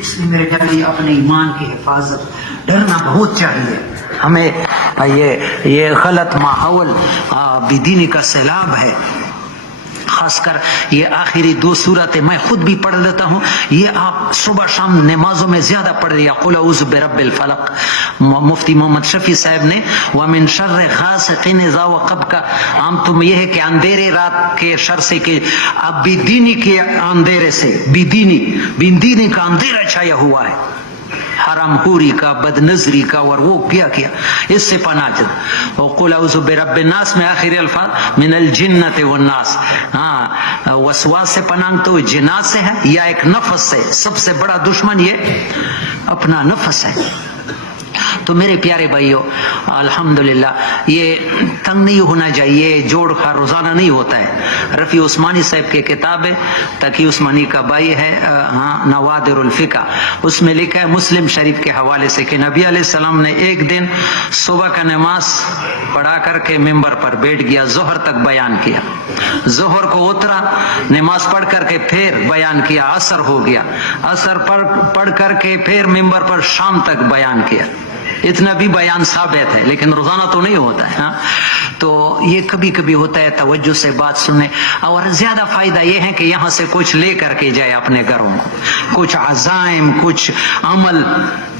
اس لیے میرے پیارے اپنے ایمان کی حفاظت ڈرنا بہت چاہیے ہمیں. یہ غلط ماحول بے دینی کا سیلاب ہے. خاص کر یہ آخری 2 سورتیں میں خود بھی پڑھ لیتا ہوں, یہ آپ صبح شام نمازوں میں زیادہ پڑھ لیا. قل اعوذ برب الفلق, مفتی محمد شفیع صاحب نے ومن شر غاسق اذا وقب کا عام تم یہ ہے کہ اندھیرے رات کے شر سے, کہ اب بے دینی کے اندھیرے سے, بے دینی کا اندھیرا چھایا ہوا ہے, حرام خوری کا, بد نظری کا, اور وہ کیا اس سے پناہ چاہتا. وقل اعوذ برب الناس میں آخری الفاظ من الجنت والناس, وسواس سے پناہ تو جنات سے ہے یا ایک نفس سے. سب سے بڑا دشمن یہ اپنا نفس ہے. تو میرے پیارے بھائیو, الحمدللہ یہ تنگ نہیں ہونا چاہیے, جوڑ کا روزانہ نہیں ہوتا ہے. رفیع عثمانی صاحب کی کتاب ہے, تقی عثمانی کا بھائی ہے, نوادر الفقہ, اس میں لکھا ہے مسلم شریف کے حوالے سے کہ نبی علیہ السلام نے ایک دن صبح کا نماز پڑھا کر کے ممبر پر بیٹھ گیا, ظہر تک بیان کیا, ظہر کو اترا, نماز پڑھ کر کے پھر بیان کیا, عصر ہو گیا, عصر پڑھ کر کے پھر ممبر پر شام تک بیان کیا. اتنا بھی بیان ثابت ہے, لیکن روزانہ تو نہیں ہوتا ہے. تو یہ کبھی کبھی ہوتا ہے, توجہ سے بات سنیں. اور زیادہ فائدہ یہ ہے کہ یہاں سے کچھ لے کر کے جائے اپنے گھروں کو, کچھ عزائم, کچھ عمل.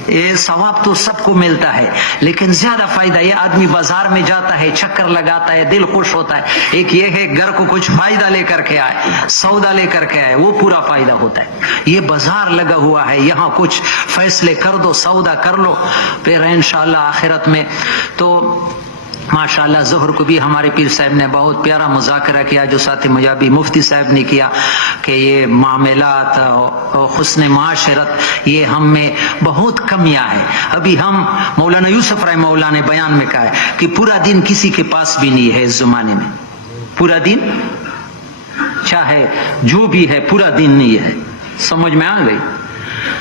یہ ثواب تو سب کو ملتا ہے, لیکن زیادہ فائدہ یہ آدمی بازار میں جاتا ہے, چکر لگاتا ہے, دل خوش ہوتا ہے. ایک یہ ہے گھر کو کچھ فائدہ لے کر کے آئے, سودا لے کر کے آئے, وہ پورا فائدہ ہوتا ہے. یہ بازار لگا ہوا ہے, یہاں کچھ فیصلے کر دو, سودا کر لو, پھر انشاءاللہ آخرت میں. تو ماشاءاللہ ظہر کو بھی ہمارے پیر صاحب نے بہت پیارا مذاکرہ کیا, جو ساتھ مجابی مفتی صاحب نے کیا, کہ یہ معاملات اور حسن معاشرت یہ ہم میں بہت کمیاں ہیں. ابھی ہم مولانا یوسف رحمہ اللہ نے بیان میں کہا ہے کہ پورا دن کسی کے پاس بھی نہیں ہے اس زمانے میں, پورا دن چاہے جو بھی ہے پورا دن نہیں ہے. سمجھ میں آ گئی؟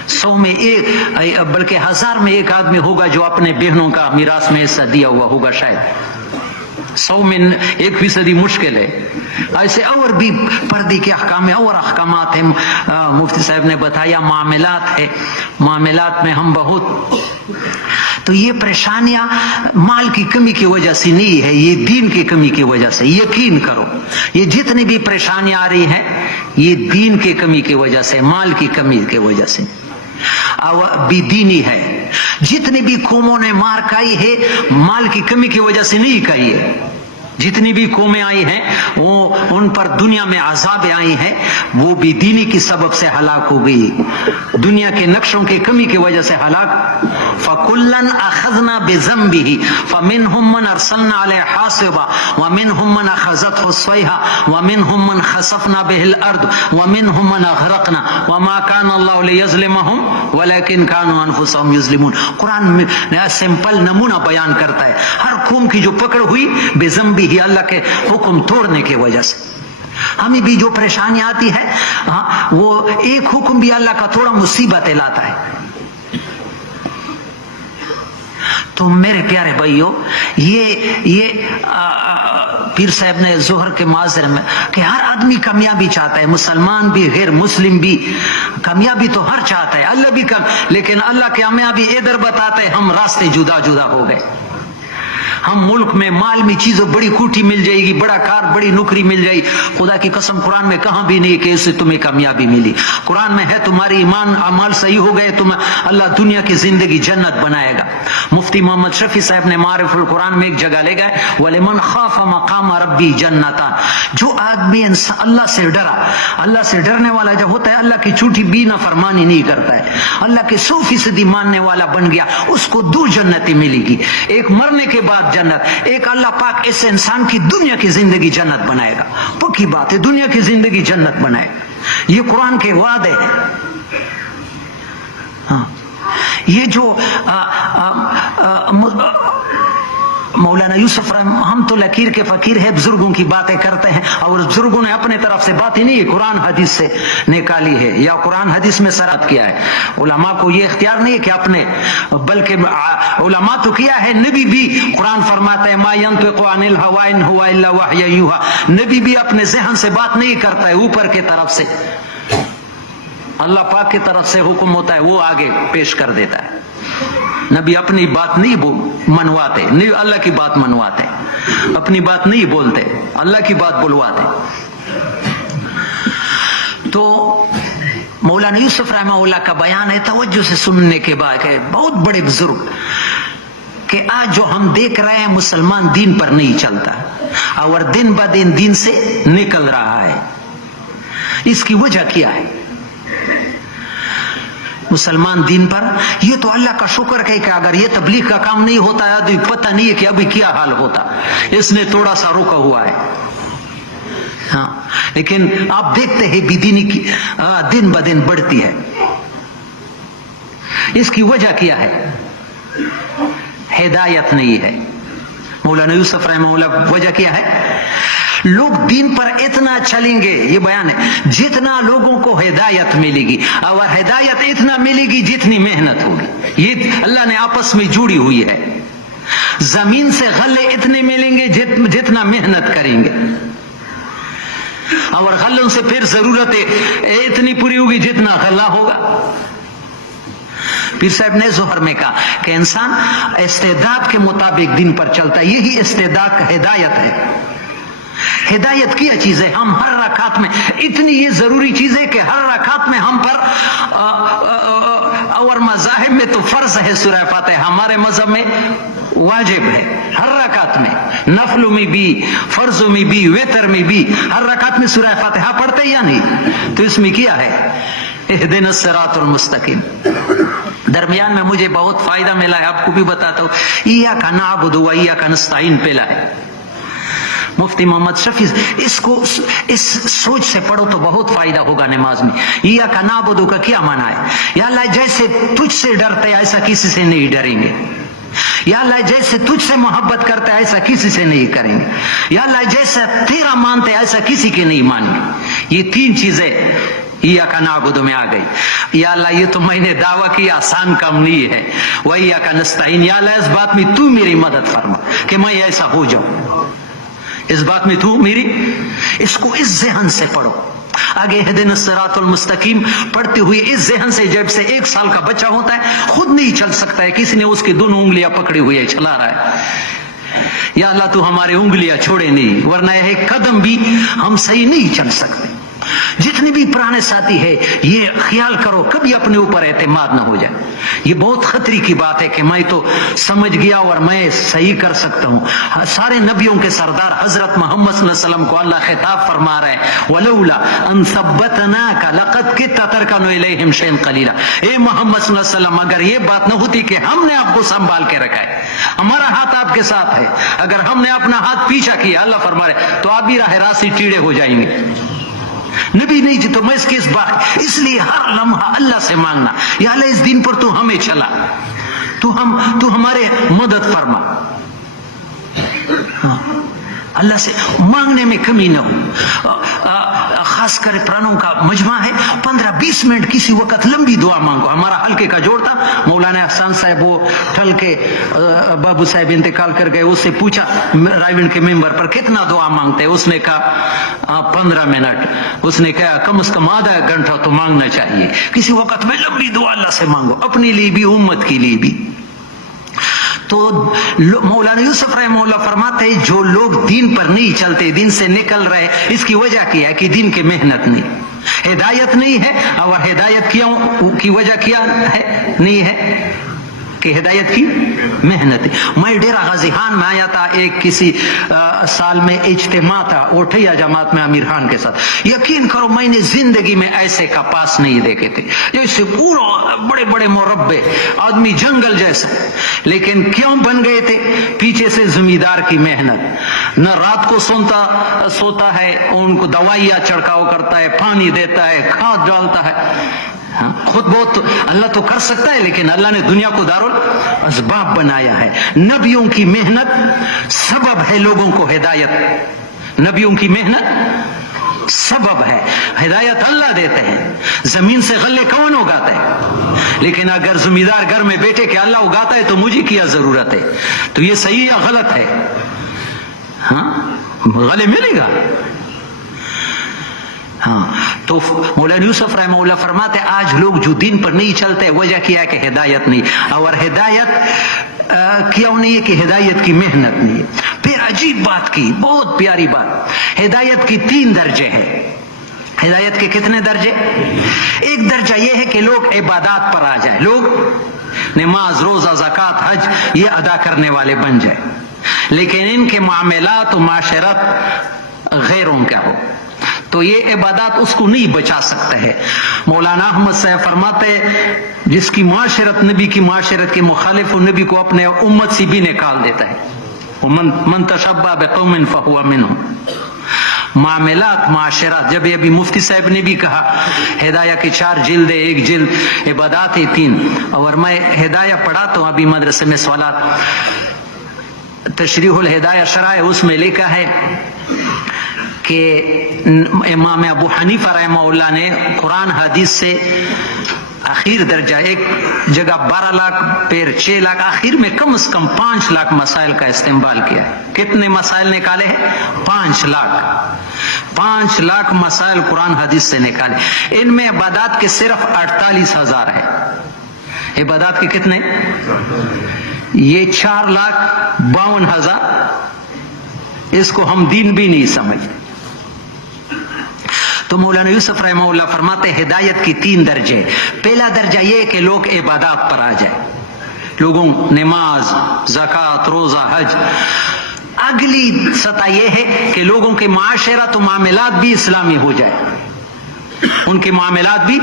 100 میں ایک, بلکہ 1000 میں ایک آدمی ہوگا جو اپنے بہنوں کا میراث میں حصہ دیا ہوا ہوگا شاید. 100 میں 1% مشکل ہے. ایسے اور بھی پردے کے احکام ہیں اور احکامات ہیں, مفتی صاحب نے بتایا معاملات ہے, معاملات میں ہم بہت. تو یہ پریشانیاں مال کی کمی کی وجہ سے نہیں ہے, یہ دین کی کمی کی وجہ سے. یقین کرو یہ جتنی بھی پریشانیاں آ رہی ہیں یہ دین کی کمی کی وجہ سے, مال کی کمی کی وجہ سے, بے دینی ہے. جتنی بھی قوموں نے مار کھائی ہے مال کی کمی کی وجہ سے نہیں کھائی ہے. جتنی بھی قومیں آئی ہیں وہ ان پر دنیا میں عذاب آئی ہیں, وہ بے دینی کی سبب سے ہلاک ہو گئی, دنیا کے نقشوں کی کمی کی وجہ سے ہلاک. فَكُلًّا أَخَذْنَا بِذَنبِهِ فَمِنْهُمْ مَنْ أَرْسَلْنَا عَلَيْهِ حَاصِبًا وَمِنْهُمْ مَنْ أَخَذَتْهُ الصَّيْحَةُ وَمِنْهُمْ مَنْ خَسَفْنَا بِهِ الْأَرْضَ وَمِنْهُمْ مَنْ أَغْرَقْنَا وَمَا كَانَ اللَّهُ لِيَظْلِمَهُمْ وَلَكِنْ كَانُوا أَنفُسَهُمْ يَظْلِمُونَ. قرآن میں سمپل نمونہ بیان کرتا ہے, ہر قوم کی جو پکڑ ہوئی بِذَنبِهِ, اللہ کے حکم توڑنے کی وجہ سے. ہمیں بھی جو پریشانی آتی ہے وہ ایک حکم بھی اللہ کا تھوڑا مصیبت لاتا ہے. تو میرے پیارے بھائیو, یہ پیر صاحب نے ظہر کے معاذر میں کہ ہر آدمی کامیابی چاہتا ہے, مسلمان بھی غیر مسلم بھی, کامیابی تو ہر چاہتا ہے, اللہ بھی لیکن اللہ کامیابی ادھر بتاتا ہے, ہم راستے جدا جدا ہو گئے. ہم ملک میں مال میں چیزوں بڑی کوٹھی مل جائے گی, بڑا کار, بڑی نوکری مل جائے گی, خدا کی قسم قرآن میں کہاں بھی نہیں کہ اس سے تمہیں کامیابی ملی. قرآن میں ہے تمہاری ایمان اعمال صحیح ہو گئے تمہیں اللہ دنیا کی زندگی جنت بنائے گا. مفتی محمد شفیع صاحب نے معارف القرآن میں ایک جگہ لے گئے, وَلِمَنْ خَافَ مَقَامَ رَبِّ جَنَّتَانِ, جو آدمی اللہ سے ڈرا, اللہ سے ڈرنے والا جو ہوتا ہے اللہ کی جھوٹی بھی نافرمانی نہیں کرتا ہے, اللہ کے 100% ماننے والا بن گیا, اس کو 2 جنتیں ملے گی, ایک مرنے کے بعد جنت, ایک اللہ پاک اس انسان کی دنیا کی زندگی جنت بنائے گا. پکی بات ہے, دنیا کی زندگی جنت بنائے گا, یہ قرآن کے وعدے ہیں. یہ جو مولانا یوسف ہم تو لکیر کے فقیر ہے, بزرگوں کی باتیں کرتے ہیں, اور بزرگوں نے اپنے طرف سے باتیں نہیں قرآن حدیث سے نکالی ہے یا قرآن حدیث میں سرد کیا ہے. علماء کو یہ اختیار نہیں ہے کہ اپنے, بلکہ علماء تو کیا ہے, نبی بھی قرآن فرماتا ہے ما ينطق عن الهوى ان هو الا وحی یوحى, نبی بھی اپنے ذہن سے بات نہیں کرتا ہے, اوپر کی طرف سے. اللہ پاک کی طرف سے حکم ہوتا ہے وہ آگے پیش کر دیتا ہے. نبی اپنی بات نہیں منواتے, نہیں اللہ کی بات منواتے, اپنی بات نہیں بولتے, اللہ کی بات بلواتے. تو مولانا یوسف رحمہ اللہ کا بیان ہے توجہ سے سننے کے بعد ہے, بہت بڑے بزرگ, کہ آج جو ہم دیکھ رہے ہیں مسلمان دین پر نہیں چلتا اور دن بہ دن دین سے نکل رہا ہے. اس کی وجہ کیا ہے؟ مسلمان دین پر, یہ تو اللہ کا شکر ہے کہ اگر یہ تبلیغ کا کام نہیں ہوتا ہے تو پتہ نہیں ہے کہ ابھی کیا حال ہوتا. اس نے تھوڑا سا رکا ہوا ہے. ہاں لیکن آپ دیکھتے ہیں بے دینی کی دن بہ دن بڑھتی ہے. اس کی وجہ کیا ہے؟ ہدایت نہیں ہے. مولانا یوسف رحمہ اللہ وجہ کیا ہے؟ لوگ دین پر اتنا چلیں گے, یہ بیان ہے, جتنا لوگوں کو ہدایت ملے گی, اور ہدایت اتنا ملے گی جتنی محنت ہوگی. یہ اللہ نے آپس میں جوڑی ہوئی ہے. زمین سے غلے اتنے ملیں گے جتنا محنت کریں گے, اور غلوں سے پھر ضرورتیں اتنی پوری ہوگی جتنا غلہ ہوگا. پیر صاحب نے ظہر میں کہا کہ انسان استعداد کے مطابق دین پر چلتا ہے, یہی استعداد کا ہدایت ہے. ہدایت کیا چیز ہے؟ ہم ہر رکعت میں, اتنی یہ ضروری چیز ہے کہ ہر رکعت میں ہم پر اور مذاہب میں تو فرض ہے سورہ فاتحہ, ہمارے مذہب میں واجب ہے. ہر رکعت میں, نفل میں بھی, فرض میں بھی, وتر میں بھی, ہر رکعت میں سورہ فاتحہ پڑھتے یا نہیں؟ تو اس میں کیا ہے؟ اہدنا الصراط المستقیم. درمیان میں مجھے بہت فائدہ ملا ہے, آپ کو بھی بتاتا ہوں. ایاک نعبد و ایاک نستعین پہلا ہے. مفتی محمد شفیع, اس کو اس سوچ سے پڑھو تو بہت فائدہ ہوگا نماز میں. ایاک نعبد کا کیا معنی ہے؟ یا اللہ جیسے تجھ سے ڈرتے ایسا کسی سے نہیں ڈریں گے. یا اللہ جیسے تجھ سے محبت کرتے ایسا کسی سے نہیں کریں گے. یا اللہ جیسا تیرا مانتے ایسا کسی کے نہیں مانیں گے. یہ تین چیزیں ایاک نعبد میں آ گئی. یا اللہ یہ تو میں نے دعویٰ کیا, آسان کام نہیں ہے. وہ ایاک نستعین, یا اللہ اس بات میں تو میری مدد فرما کہ میں ایسا ہو جاؤں, اس بات میں تو میری. اس کو اس ذہن سے پڑھو. آگے اہدنا الصراط المستقیم پڑھتے ہوئے اس ذہن سے, جب سے 1 سال کا بچہ ہوتا ہے خود نہیں چل سکتا ہے, کسی نے اس کی دونوں انگلیاں پکڑی ہوئی ہے, چلا رہا ہے. یا اللہ تو ہماری انگلیاں چھوڑے نہیں, ورنہ ایک قدم بھی ہم صحیح نہیں چل سکتے. جتنے بھی پرانے ساتھی ہے یہ خیال کرو کبھی اپنے اوپر اعتماد نہ ہو جائے. یہ بہت خطرے کی بات ہے کہ میں تو سمجھ گیا اور میں صحیح کر سکتا ہوں. سارے نبیوں کے سردار حضرت محمد صلی اللہ علیہ وسلم کو اللہ خطاب فرما رہے ہیں, وَلَوْلَا أَن ثَبَّتْنَاكَ لَقَدْ كِدْتَ تَرْكَنُ إِلَيْهِمْ شَيْئًا قَلِيلًا. اے محمد صلی اللہ علیہ وسلم, اگر یہ بات نہ ہوتی کہ ہم نے آپ کو سنبھال کے رکھا ہے, ہمارا ہاتھ آپ کے ساتھ ہے, اگر ہم نے اپنا ہاتھ پیچھا کیا, اللہ فرما رہے, تو آپ بھی راہ راست سے ٹیڑے ہو جائیں گے. نبی نہیں جی تو میں اس کے اس بات, اس لیے ہر لمحہ اللہ سے مانگنا, یا اللہ اس دین پر تو ہمیں چلا, تو ہمارے مدد فرما. اللہ سے مانگنے میں کمی نہ ہو. خاص کر پرانوں کا مجمع ہے, 15-20 منٹ کسی وقت لمبی دعا مانگو. ہمارا حلقے کا جوڑ تھا مولانا احسان صاحب, وہ ٹھل کے بابو صاحب انتقال کر گئے, اس سے پوچھا رائیونڈ کے ممبر پر کتنا دعا مانگتے, اس نے کہا 15 منٹ. اس نے کہا کم از کم آدھا گھنٹہ تو مانگنا چاہیے. کسی وقت میں لمبی دعا اللہ سے مانگو, اپنے لیے بھی امت کے لیے بھی. تو مولانا یوسف رحمہ اللہ فرماتے ہیں جو لوگ دین پر نہیں چلتے, دین سے نکل رہے, اس کی وجہ کیا ہے کہ دین کی محنت نہیں, ہدایت نہیں ہے. اور ہدایت کی وجہ کیا ہے؟ نہیں ہے کہ ہدایت کی محنت. میں ڈیرہ غازی خان میں آیا تھا, ایک کسی سال میں اجتماع تھا اٹھیا جماعت میں امیر خان کے ساتھ. یقین کرو میں نے زندگی میں ایسے کپاس نہیں دیکھے تھے, ایسے پورا بڑے بڑے مربع آدمی جنگل جیسے. لیکن کیوں بن گئے تھے؟ پیچھے سے زمیندار کی محنت, نہ رات کو سوتا ہے, ان کو دوائیاں چھڑکاؤ کرتا ہے, پانی دیتا ہے, کھاد ڈالتا ہے. خود بہت اللہ تو کر سکتا ہے, لیکن اللہ نے دنیا کو دارالاسباب بنایا ہے. نبیوں کی محنت سبب ہے لوگوں کو ہدایت, نبیوں کی محنت سبب ہے, ہدایت اللہ دیتے ہیں. زمین سے غلے کون اگاتے ہیں؟ لیکن اگر زمیندار گھر میں بیٹھے کہ اللہ اگاتا ہے تو مجھے کیا ضرورت ہے, تو یہ صحیح یا غلط ہے؟ ہاں غلے ملے گا. ہاں تو مولانا یوسف رحمہ اللہ فرماتے آج لوگ جو دین پر نہیں چلتے وجہ کیا ہے کہ ہدایت نہیں، اور ہدایت کیوں نہیں ہے کہ ہدایت کی محنت نہیں ہے۔ پھر عجیب بات کی، بہت پیاری بات، ہدایت کی 3 درجے ہیں۔ ہدایت کے کتنے درجے؟ ایک درجہ یہ ہے کہ لوگ عبادات پر آ جائیں، لوگ نماز، روزہ، زکوٰۃ، حج یہ ادا کرنے والے بن جائیں، لیکن ان کے معاملات و معاشرت غیروں کا ہو تو یہ عبادات اس کو نہیں بچا سکتا ہے۔ مولانا احمد صاحب فرماتے جس کی معاشرت نبی کی معاشرت کے مخالف، نبی کو اپنے امت سے بھی نکال دیتا ہے۔ من تشبہ بقوم فہو منہم۔ معاملات، معاشرات، جب ابھی مفتی صاحب نے بھی کہا ہدایہ کی 4 جلد، 1 جلد عبادات 3، اور میں ہدایہ پڑھاتا ہوں ابھی مدرسے میں سوالات، تشریح الہدایہ شرح، اس میں لکھا ہے کہ امام ابو حنیفہ رحمہ اللہ نے قرآن حدیث سے آخر درجہ، ایک جگہ 12 لاکھ، پھر 6 لاکھ، آخر میں کم از کم 5 لاکھ مسائل کا استعمال کیا ہے۔ کتنے مسائل نکالے ہیں؟ 5 لاکھ۔ 5 لاکھ مسائل قرآن حدیث سے نکالے، ان میں عبادات کے صرف 48,000 ہیں۔ عبادات کے کتنے؟ یہ 4,52,000، اس کو ہم دین بھی نہیں سمجھتے۔ تو مولانا یوسف رحمہ اللہ فرماتے ہدایت کی 3 درجے۔ پہلا درجہ یہ کہ لوگ عبادات پر آ جائیں، لوگوں نماز، زکوٰۃ، روزہ، حج۔ اگلی سطح یہ ہے کہ لوگوں کے معاشرت و معاملات بھی اسلامی ہو جائے، ان کے معاملات بھی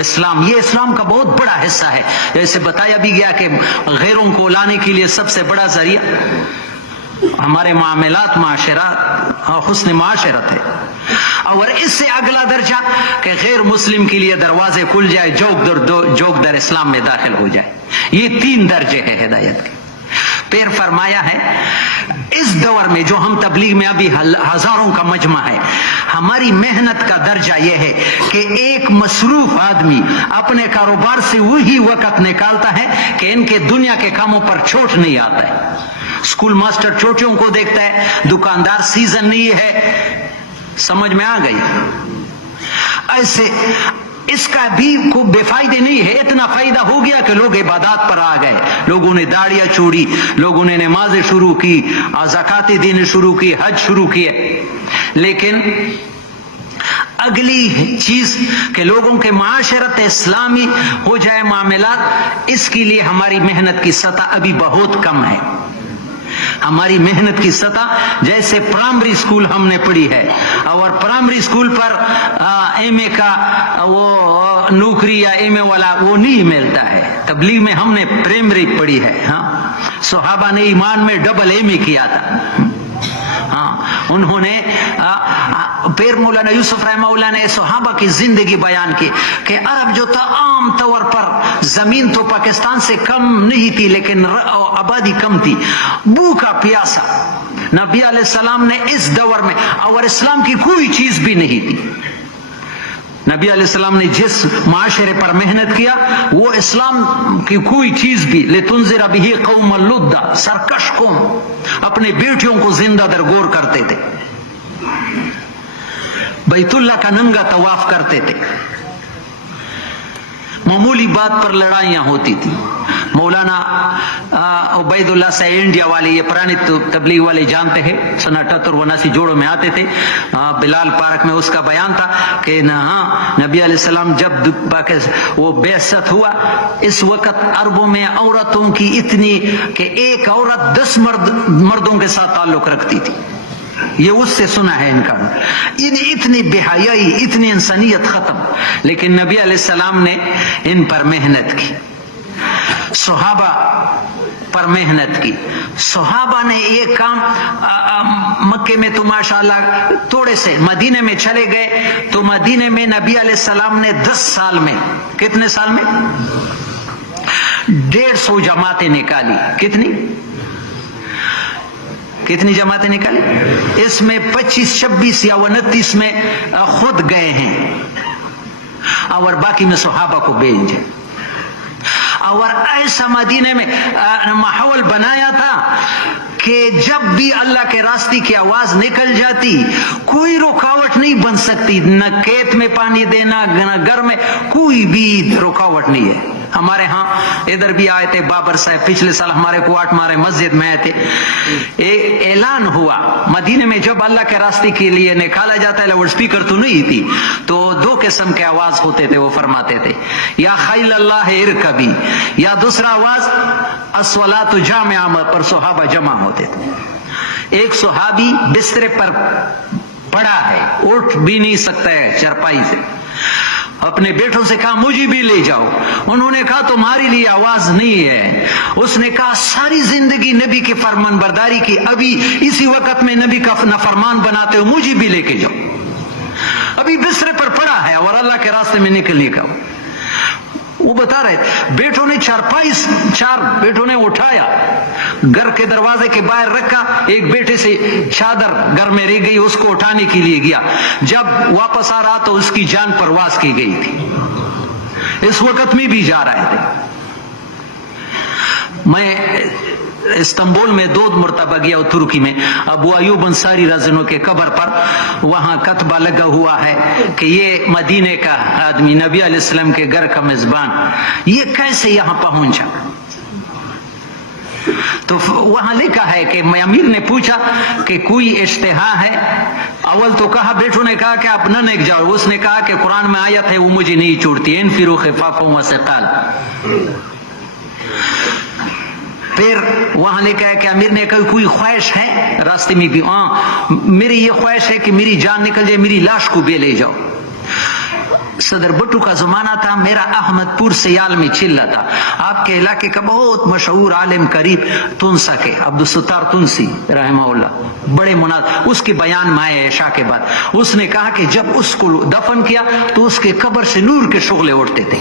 اسلام، یہ اسلام کا بہت بڑا حصہ ہے۔ جیسے بتایا بھی گیا کہ غیروں کو لانے کے لیے سب سے بڑا ذریعہ ہمارے معاملات، معاشرات اور حسن معاشرت ہے۔ اور اس سے اگلا درجہ کہ غیر مسلم کے لیے دروازے کھل جائے، جوک در اسلام میں داخل ہو جائے۔ یہ 3 درجے ہیں ہدایت کے۔ پھر فرمایا ہے اس دور میں جو ہم تبلیغ میں ابھی ہزاروں کا مجمع ہے، ہماری محنت کا درجہ یہ ہے کہ ایک مصروف آدمی اپنے کاروبار سے وہی وقت نکالتا ہے کہ ان کے دنیا کے کاموں پر چھوٹ نہیں آتا ہے۔ اسکول ماسٹر چھوٹیوں کو دیکھتا ہے، دکاندار سیزن نہیں ہے، سمجھ میں آ گئی؟ ایسے اس کا بھی کو بے فائدے نہیں ہے، اتنا فائدہ ہو گیا کہ لوگ عبادات پر آ گئے، لوگوں نے داڑیاں چھوڑی، لوگوں نے نمازیں شروع کی، زکوٰۃ دینے شروع کی، حج شروع کیے۔ لیکن اگلی چیز کہ لوگوں کے معاشرت اسلامی ہو جائے، معاملات، اس کے لیے ہماری محنت کی سطح ابھی بہت کم ہے۔ ہماری محنت کی سطح، جیسے پرائمری اسکول ہم نے پڑھی ہے، اور پرائمری اسکول پر ایم اے کا وہ نوکری یا ایم اے والا وہ نہیں ملتا ہے۔ تبلیغ میں ہم نے پرائمری پڑھی ہے۔ ہاں، صحابہ نے ایمان میں ڈبل ایم اے کیا تھا۔ ہاں، انہوں نے پھر مولانا یوسف رحمہ اللہ نے صحابہ کی زندگی بیان کی کہ عرب جو تھا عام طور پر زمین تو پاکستان سے کم نہیں تھی، لیکن آبادی کم تھی، بھوکا پیاسا۔ نبی علیہ السلام نے اس دور میں، اور اسلام کی کوئی چیز بھی نہیں تھی، نبی علیہ السلام نے جس معاشرے پر محنت کیا وہ اسلام کی کوئی چیز بھی، لتنذر بہ قوما لدا، سرکش قوم، اپنے بیٹیوں کو زندہ درگور کرتے تھے، بیت اللہ کا ننگا طواف کرتے تھے، معمولی بات پر لڑائیاں ہوتی تھی۔ مولانا عبید اللہ سے انڈیا والے، یہ پرانی تبلیغ والے جانتے ہیں، سن 78-79 جوڑوں میں آتے تھے، بلال پارک میں اس کا بیان تھا کہ نبی علیہ السلام جب وہ بعثت ہوا، اس وقت عربوں میں عورتوں کی اتنی کہ ایک عورت 10 مردوں کے ساتھ تعلق رکھتی تھی، یہ اس سے سنا ہے ان کا، اتنی بے حیائی، اتنی انسانیت ختم۔ لیکن نبی علیہ السلام نے ان پر محنت کی، صحابہ پر محنت کی۔ صحابہ نے ایک کام، مکے میں تو ماشاءاللہ تھوڑے سے، مدینے میں چلے گئے تو مدینے میں نبی علیہ السلام نے 10 سال میں، کتنے سال میں 150 جماعتیں نکالی۔ کتنی جماعتیں نکالی؟ اس میں 25، 26 یا 29 میں خود گئے ہیں، اور باقی میں صحابہ کو بھیجے۔ اور ایسا مدینے میں ماحول بنایا تھا کہ جب بھی اللہ کے راستے کی آواز نکل جاتی کوئی رکاوٹ نہیں بن سکتی، نہ کھیت میں پانی دینا، نہ گھر میں، کوئی بھی رکاوٹ نہیں ہے۔ ہمارے ہاں ادھر بھی آئے تھے بابر صاحب، پچھلے سال ہمارے کوٹ مارے مسجد میں آئے تھے، اعلان ہوا مدینے میں جب اللہ کے راستے کے لیے نکالا جاتا ہے، لاؤڈ اسپیکر تو نہیں تھی، تو دو قسم کے آواز ہوتے تھے، وہ فرماتے تھے یا خیل اللہ ارکبی، یا دوسرا آواز الصلاۃ جامعہ پر صحابہ جمع ہوتے تھے۔ ایک صحابی بسترے پر پڑا ہے، اٹھ بھی نہیں سکتا ہے چرپائی سے، اپنے بیٹوں سے کہا مجھے بھی لے جاؤ، انہوں نے کہا تمہارے لیے آواز نہیں ہے۔ اس نے کہا ساری زندگی نبی کی فرمان برداری کی، ابھی اسی وقت میں نبی کا نافرمان بناتے ہو، مجھے بھی لے کے جاؤ۔ ابھی بسترے پر پڑا ہے اور اللہ کے راستے میں نکلنے کا۔ وہ بتا رہے بیٹوں نے چار بیٹوں نے اٹھایا، گھر کے دروازے کے باہر رکھا، ایک بیٹے سے چادر گھر میں رہ گئی، اس کو اٹھانے کے لیے گیا، جب واپس آ رہا تو اس کی جان پرواز کی گئی تھی، اس وقت میں بھی جا رہے تھے۔ میں استنبول میں 2 مرتبہ گیا، ترکی میں، ابو ایوب انصاری رضی اللہ عنہ کے قبر پر وہاں کتبہ لگا ہوا ہے کہ یہ مدینے کا آدمی، نبی علیہ السلام کے گھر کا میزبان، یہ کیسے یہاں پہنچا؟ تو وہاں لکھا ہے کہ امیر نے پوچھا کہ کوئی اشتہا ہے؟ اول تو کہا، بیٹوں نے کہا کہ آپ نہ نک جاؤ، اس نے کہا کہ قرآن میں آیت ہے وہ مجھے نہیں چھوڑتی، انفروا خفافا وثقالا۔ پھر وہاں لکھا ہے کہ امیر نے کہا کوئی خواہش ہے راستے میں بھی؟ ہاں میری یہ خواہش ہے کہ میری جان نکل جائے، میری لاش کو بھی لے جاؤ۔ صدر بٹو کا زمانہ تھا، میرا احمد پور سیال میں چل رہا تھا، آپ کے علاقے کا بہت مشہور عالم قریب تنسا کے عبدالستار تنسی رحمہ اللہ، بڑے مناسب، اس کے بیان میں آئے عشاء کے بعد، اس نے کہا کہ جب اس کو دفن کیا تو اس کے قبر سے نور کے شعلے اٹھتے تھے۔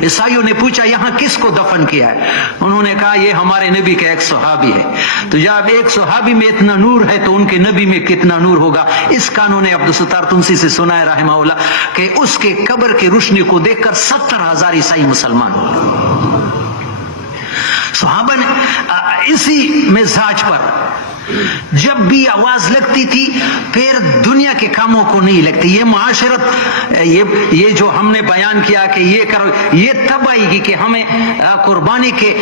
عیسائیوں نے پوچھا یہاں کس کو دفن کیا ہے؟ انہوں نے کہا یہ ہمارے نبی کا ایک صحابی ہے۔ تو جب ایک صحابی میں اتنا نور ہے تو ان کے نبی میں کتنا نور ہوگا؟ اس قانون نے عبدالستار تنسی سے سنا ہے رحمہ اللہ کہ اس کے قبر کی روشنی کو دیکھ کر 70,000 عیسائی مسلمان ہو۔ صحابہ نے اسی مزاج پر جب بھی آواز لگتی تھی پھر دنیا کے کاموں کو نہیں لگتی۔ یہ معاشرت، یہ جو ہم نے بیان کیا کہ یہ کرو، یہ تب آئے گی کہ ہمیں قربانی کے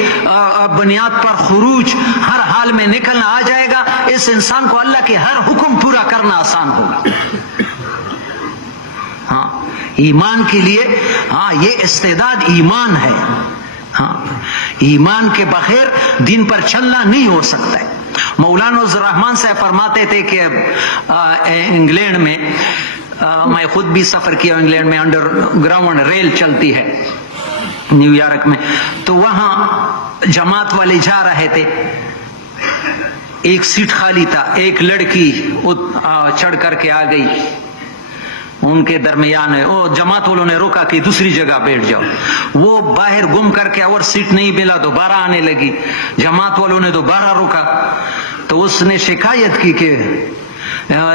بنیاد پر خروج ہر حال میں نکلنا آ جائے گا، اس انسان کو اللہ کے ہر حکم پورا کرنا آسان ہوگا۔ ہاں ایمان کے لیے، ہاں یہ استعداد ایمان ہے، ہاں ایمان کے بغیر دین پر چلنا نہیں ہو سکتا ہے۔ مولانا عبد الرحمن سے فرماتے تھے کہ انگلینڈ میں، میں خود بھی سفر کیا انگلینڈ میں، انڈر گراؤنڈ ریل چلتی ہے نیو یارک میں، تو وہاں جماعت والے جا رہے تھے، ایک سیٹ خالی تھا، ایک لڑکی چڑھ کر کے آ گئی ان کے درمیان ہے، اور جماعت والوں نے روکا کہ دوسری جگہ بیٹھ جاؤ، وہ باہر گم کر کے اور سیٹ نہیں ملا، دوبارہ آنے لگی، جماعت والوں نے دوبارہ روکا، تو اس نے شکایت کی کہ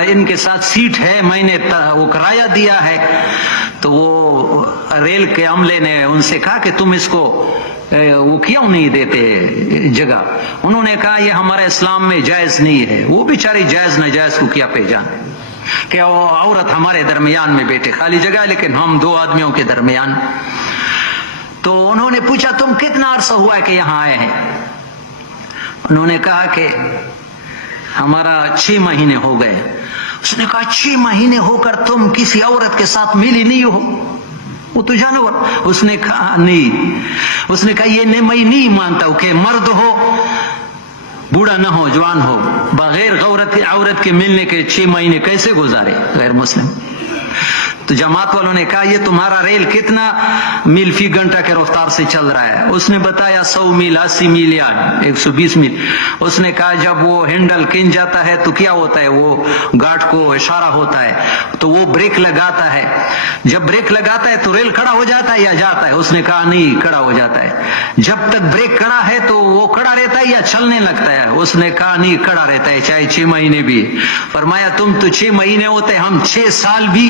ان کے ساتھ سیٹ ہے، میں نے وہ کرایہ دیا ہے۔ تو وہ ریل کے عملے نے ان سے کہا کہ تم اس کو وہ کیوں نہیں دیتے جگہ؟ انہوں نے کہا یہ ہمارے اسلام میں جائز نہیں ہے۔ وہ بیچاری جائز ناجائز کو کیا پہچان کہ وہ عورت ہمارے درمیان میں بیٹھے، خالی جگہ ہے لیکن ہم 2 آدمیوں کے درمیان۔ تو انہوں نے پوچھا تم کتنا عرصہ ہوا ہے کہ یہاں آئے ہیں؟ انہوں نے کہا کہ ہمارا 6 مہینے ہو گئے۔ اس نے کہا 6 مہینے ہو کر تم کسی عورت کے ساتھ ملی نہیں ہو؟ وہ تو جانور۔ اس نے کہا نہیں، اس نے کہا یہ میں نہیں مانتا ہوں کہ مرد ہو، بوڑھا نہ ہو، جوان ہو، بغیر عورت کے ملنے کے 6 مہینے کیسے گزارے غیر مسلم؟ تو جماعت والوں نے کہا یہ تمہارا ریل کتنا میل فی گھنٹہ کے رفتار سے چل رہا ہے؟ اس نے بتایا 100 میل، 80 میل یا 120 میل۔ اس نے کہا جب وہ ہینڈل کھنچ جاتا ہے تو کیا ہوتا ہے؟ وہ گارڈ کو اشارہ ہوتا ہے تو وہ بریک لگاتا ہے، جب بریک لگاتا ہے تو ریل کھڑا ہو جاتا ہے یا جاتا ہے؟ اس نے کہا نہیں، کھڑا ہو جاتا ہے۔ جب تک بریک کھڑا ہے تو وہ کھڑا رہتا ہے یا چلنے لگتا ہے؟ اس نے کہا نہیں، کھڑا رہتا ہے، چاہے 6 مہینے بھی۔ فرمایا تم تو 6 مہینے ہوتے، ہم 6 سال بھی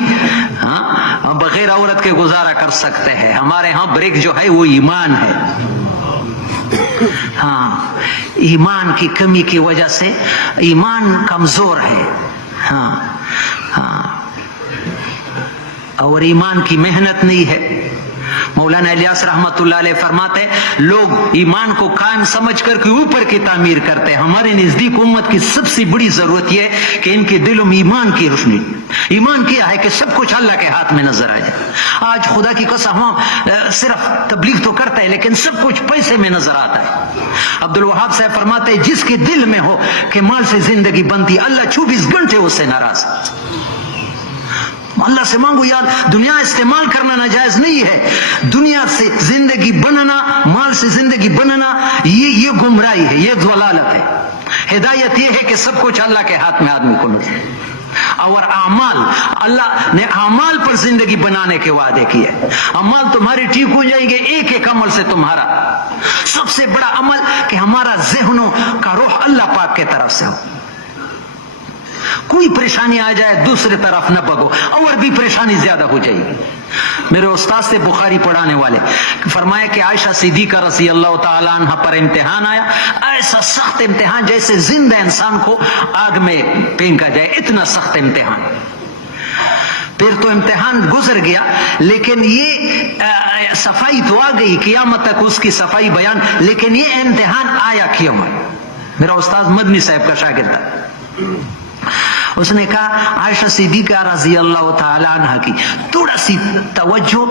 بغیر عورت کے گزارا کر سکتے ہیں۔ ہمارے ہاں بریک جو ہے وہ ایمان ہے۔ ہاں ایمان کی کمی کی وجہ سے ایمان کمزور ہے. ہاں ہاں، اور ایمان کی محنت نہیں ہے. مولانا الیاس رحمت اللہ علیہ فرماتے ہیں لوگ ایمان کو قائم سمجھ کر کے اوپر کی تعمیر کرتے ہیں. ہمارے نزدیک امت کی سب سے بڑی ضرورت یہ ہے کہ ان کے دلوں میں ایمان کی روشنی. ایمان کیا ہے کہ سب کچھ اللہ کے ہاتھ میں نظر آ جائے. آج خدا کی قسم ہم صرف تبلیغ تو کرتا ہے لیکن سب کچھ پیسے میں نظر آتا ہے. عبد الوہاب سے فرماتے ہیں جس کے دل میں ہو کہ مال سے زندگی بنتی، اللہ 24 گھنٹے اس سے ناراض. اللہ سے مانگو یار، دنیا استعمال کرنا ناجائز نہیں ہے. دنیا سے زندگی بنانا، مال سے زندگی بنانا، یہ گمراہی ہے، یہ ضلالت ہے. ہدایت یہ ہے کہ سب کچھ اللہ کے ہاتھ میں آدمی کو ملے. اور اعمال، اللہ نے اعمال پر زندگی بنانے کے وعدے کیے. اعمال تمہارے ٹھیک ہو جائیں گے ایک ایک عمل سے. تمہارا سب سے بڑا عمل کہ ہمارا ذہنوں کا رخ اللہ پاک کے طرف سے ہو. کوئی پریشانی آ جائے دوسرے طرف نہ بھگو، اور بھی پریشانی زیادہ ہو جائے گی. میرے استاد سے بخاری پڑھانے والے فرمایا کہ عائشہ صدیقہ رضی اللہ تعالیٰ عنہ پر امتحان آیا، ایسا سخت امتحان جیسے زندہ انسان کو آگ میں پھینکا جائے، اتنا سخت امتحان. پھر تو امتحان گزر گیا، لیکن یہ صفائی تو آ گئی، قیامت تک اس کی صفائی بیان. لیکن یہ امتحان آیا قیامت. میرا استاد مدنی صاحب کا شاگرد تھا، اس نے کہا عائشہ صدیقہ رضی اللہ تعالی عنہ کی تھوڑا سی توجہ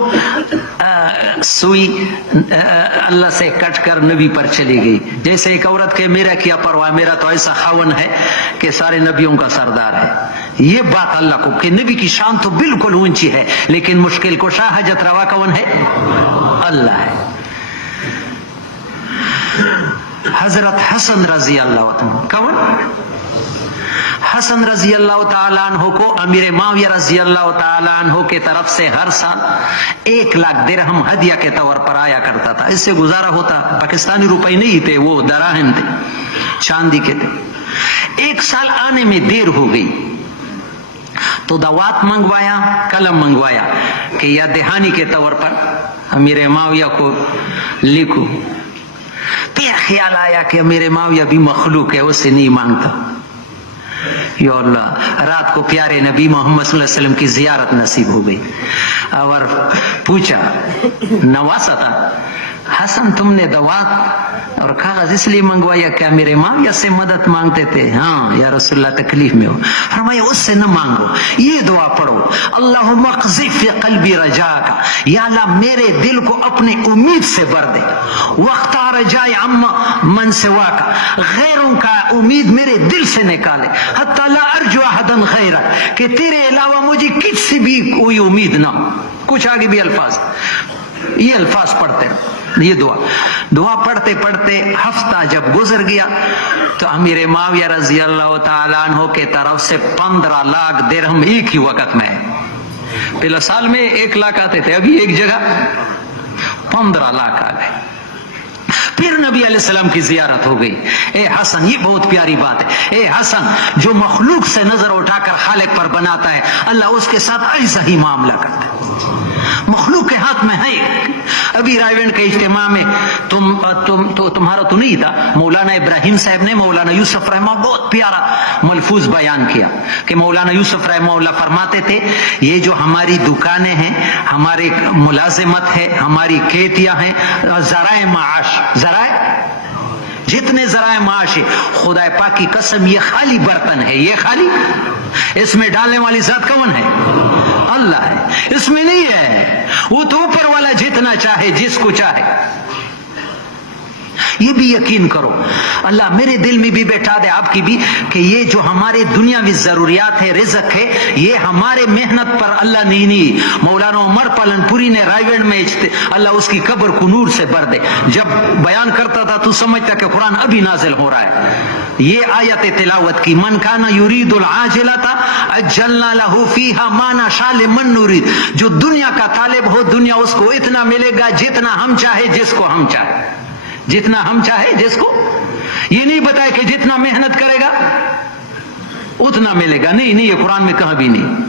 سوئی اللہ سے کٹ کر نبی پر چلی گئی. جیسے ایک عورت کے میرا کیا پرواہ، میرا تو ایسا خاون ہے کہ سارے نبیوں کا سردار ہے. یہ بات اللہ کو کہ نبی کی شان تو بالکل اونچی ہے، لیکن مشکل کو شاہ حجت روا کون ہے؟ اللہ ہے. حضرت حسن رضی اللہ عنہ، کون؟ حسن رضی اللہ تعالیٰ عنہ کو امیر معاویہ رضی اللہ تعالیٰ عنہ کے طرف سے ہر سال 1,00,000 درہم ہدیہ کے طور پر آیا کرتا تھا. اس سے گزارا ہوتا. پاکستانی روپے نہیں تھے، وہ دراہم تھے، چاندی کے تھے. ایک سال آنے میں دیر ہو گئی تو دوات منگوایا، قلم منگوایا کہ یہ دہانی کے طور پر امیر معاویہ کو لکھو. پھر خیال آیا کہ امیر معاویہ بھی مخلوق ہے، اسے نہیں مانگتا. یا اللہ، رات کو پیارے نبی محمد صلی اللہ علیہ وسلم کی زیارت نصیب ہو گئی اور پوچھا، نواسا تھا، حسن تم نے دوات اور کاغذ اس لیے منگوایا کیا میرے معاویہ سے مدد مانگتے تھے؟ ہاں یا رسول اللہ تکلیف میں ہو. فرمایا اس سے نہ مانگو، یہ دعا پڑھو، اللہم اقذف فی قلبی رجاک، یا اللہ میرے دل کو اپنی امید سے بھر دے. واختار جائے عما من سواک، غیروں کا امید میرے دل سے نکالے. حتی لا ارجو احدا غیرک، کہ تیرے علاوہ مجھے کسی سے بھی کوئی امید نہ ہو. کچھ آگے بھی الفاظ، یہ الفاظ پڑھتے ہیں. یہ دعا پڑھتے پڑھتے ہفتہ جب گزر گیا تو امیر معاویہ رضی اللہ تعالیٰ عنہ کے طرف سے 15,00,000 درہم ایک ہی وقت میں. پہلے سال میں 1,00,000 آتے تھے، ابھی ایک جگہ 15,00,000 آ گئے. پھر نبی علیہ السلام کی زیارت ہو گئی. اے حسن، یہ بہت پیاری بات ہے. اے حسن، جو مخلوق سے نظر اٹھا کر خالق پر بناتا ہے، اللہ اس کے ساتھ ایسا ہی معاملہ کرتا ہے. مخلوق کے ہاتھ میں ہے. ابھی رائیونڈ کے اجتماع میں تمہارا تو نہیں تھا، مولانا ابراہیم صاحب نے مولانا یوسف رحمہ بہت پیارا ملفوظ بیان کیا کہ مولانا یوسف رحمہ اللہ فرماتے تھے یہ جو ہماری دکانیں ہیں، ہمارے ملازمت ہے، ہماری کھیتیاں ہیں، ذرائع معاش، جتنے ذرائع معاش ہے، خدا پاک کی قسم یہ خالی برتن ہے. یہ خالی، اس میں ڈالنے والی ذات کون ہے؟ اللہ ہے. اس میں نہیں ہے. وہ تو اوپر والا جتنا چاہے، جس کو چاہے. یہ بھی یقین کرو، اللہ میرے دل میں بھی بیٹھا دے، آپ کی بھی، کہ یہ جو ہمارے دنیاوی ضروریات ہے، رزق ہے، یہ ہمارے محنت پر اللہ نہیں. مولانا عمر پالن پوری نے رائیونڈ میں اللہ اس کی قبر کو نور سے بھر دے. جب بیان کرتا تھا تو سمجھتا کہ قرآن ابھی نازل ہو رہا ہے. یہ آیت تلاوت کی، من کان یرید العاجلۃ عجلنا لہ فیہا ما نشاء لمن نرید. جو دنیا کا طالب ہو، دنیا اس کو اتنا ملے گا جتنا ہم چاہے، جس کو ہم چاہے، جتنا ہم چاہے جس کو. یہ نہیں بتایا کہ جتنا محنت کرے گا اتنا ملے گا. نہیں، یہ قرآن میں کہاں بھی نہیں.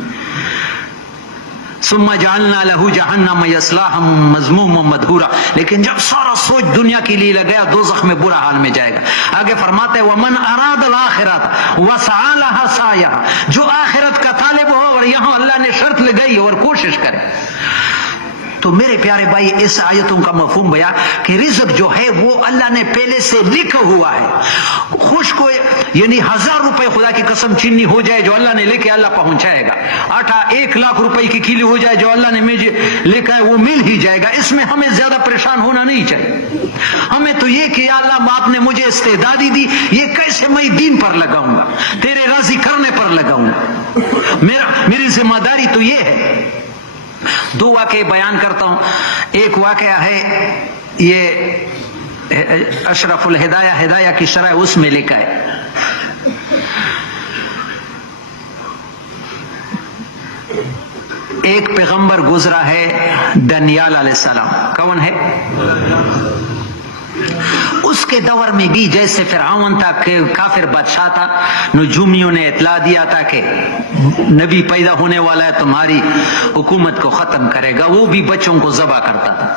ثم جعلنا له جہنم یصلاها مذموما مدحورا. لیکن جب سارا سوچ دنیا کے لیے لگایا دوزخ میں برا حال میں جائے گا. آگے فرماتے ہیں ومن اراد الاخرۃ وسعى لها سعيها, جو آخرت کا طالب ہو اور یہاں اللہ نے شرط لگائی اور کوشش کرے. تو میرے پیارے بھائی اس آیتوں کا مفہوم بیان کہ رزق جو ہے وہ اللہ نے پہلے سے لکھا ہوا ہے. خوش کو یعنی 1000 روپے خدا کی قسم چینی ہو جائے جو اللہ نے لکھے اللہ پہنچائے گا. آٹا 1,00,000 روپے کی کیلو ہو جائے جو اللہ نے مجھے لکھا ہے وہ مل ہی جائے گا. اس میں ہمیں زیادہ پریشان ہونا نہیں چاہیے. ہمیں تو یہ کہ اللہ آپ نے مجھے استعدادی دی, یہ کیسے میں دین پر لگاؤں گا, تیرے راضی کرنے پر لگاؤں گا. میری ذمہ داری تو یہ ہے. 2 واقعے بیان کرتا ہوں. ایک واقعہ ہے یہ اشرف الہدایہ ہدایہ کی شرح اس میں لکھا ہے. ایک پیغمبر گزرا ہے دانیال علیہ السلام. کون ہے؟ اس کے دور میں بھی جیسے فرعون تھا کہ کافر بادشاہ تھا, نجومیوں نے اطلاع دیا تھا کہ نبی پیدا ہونے والا ہے, تمہاری حکومت کو ختم کرے گا. وہ بھی بچوں کو ذبح کرتا تھا.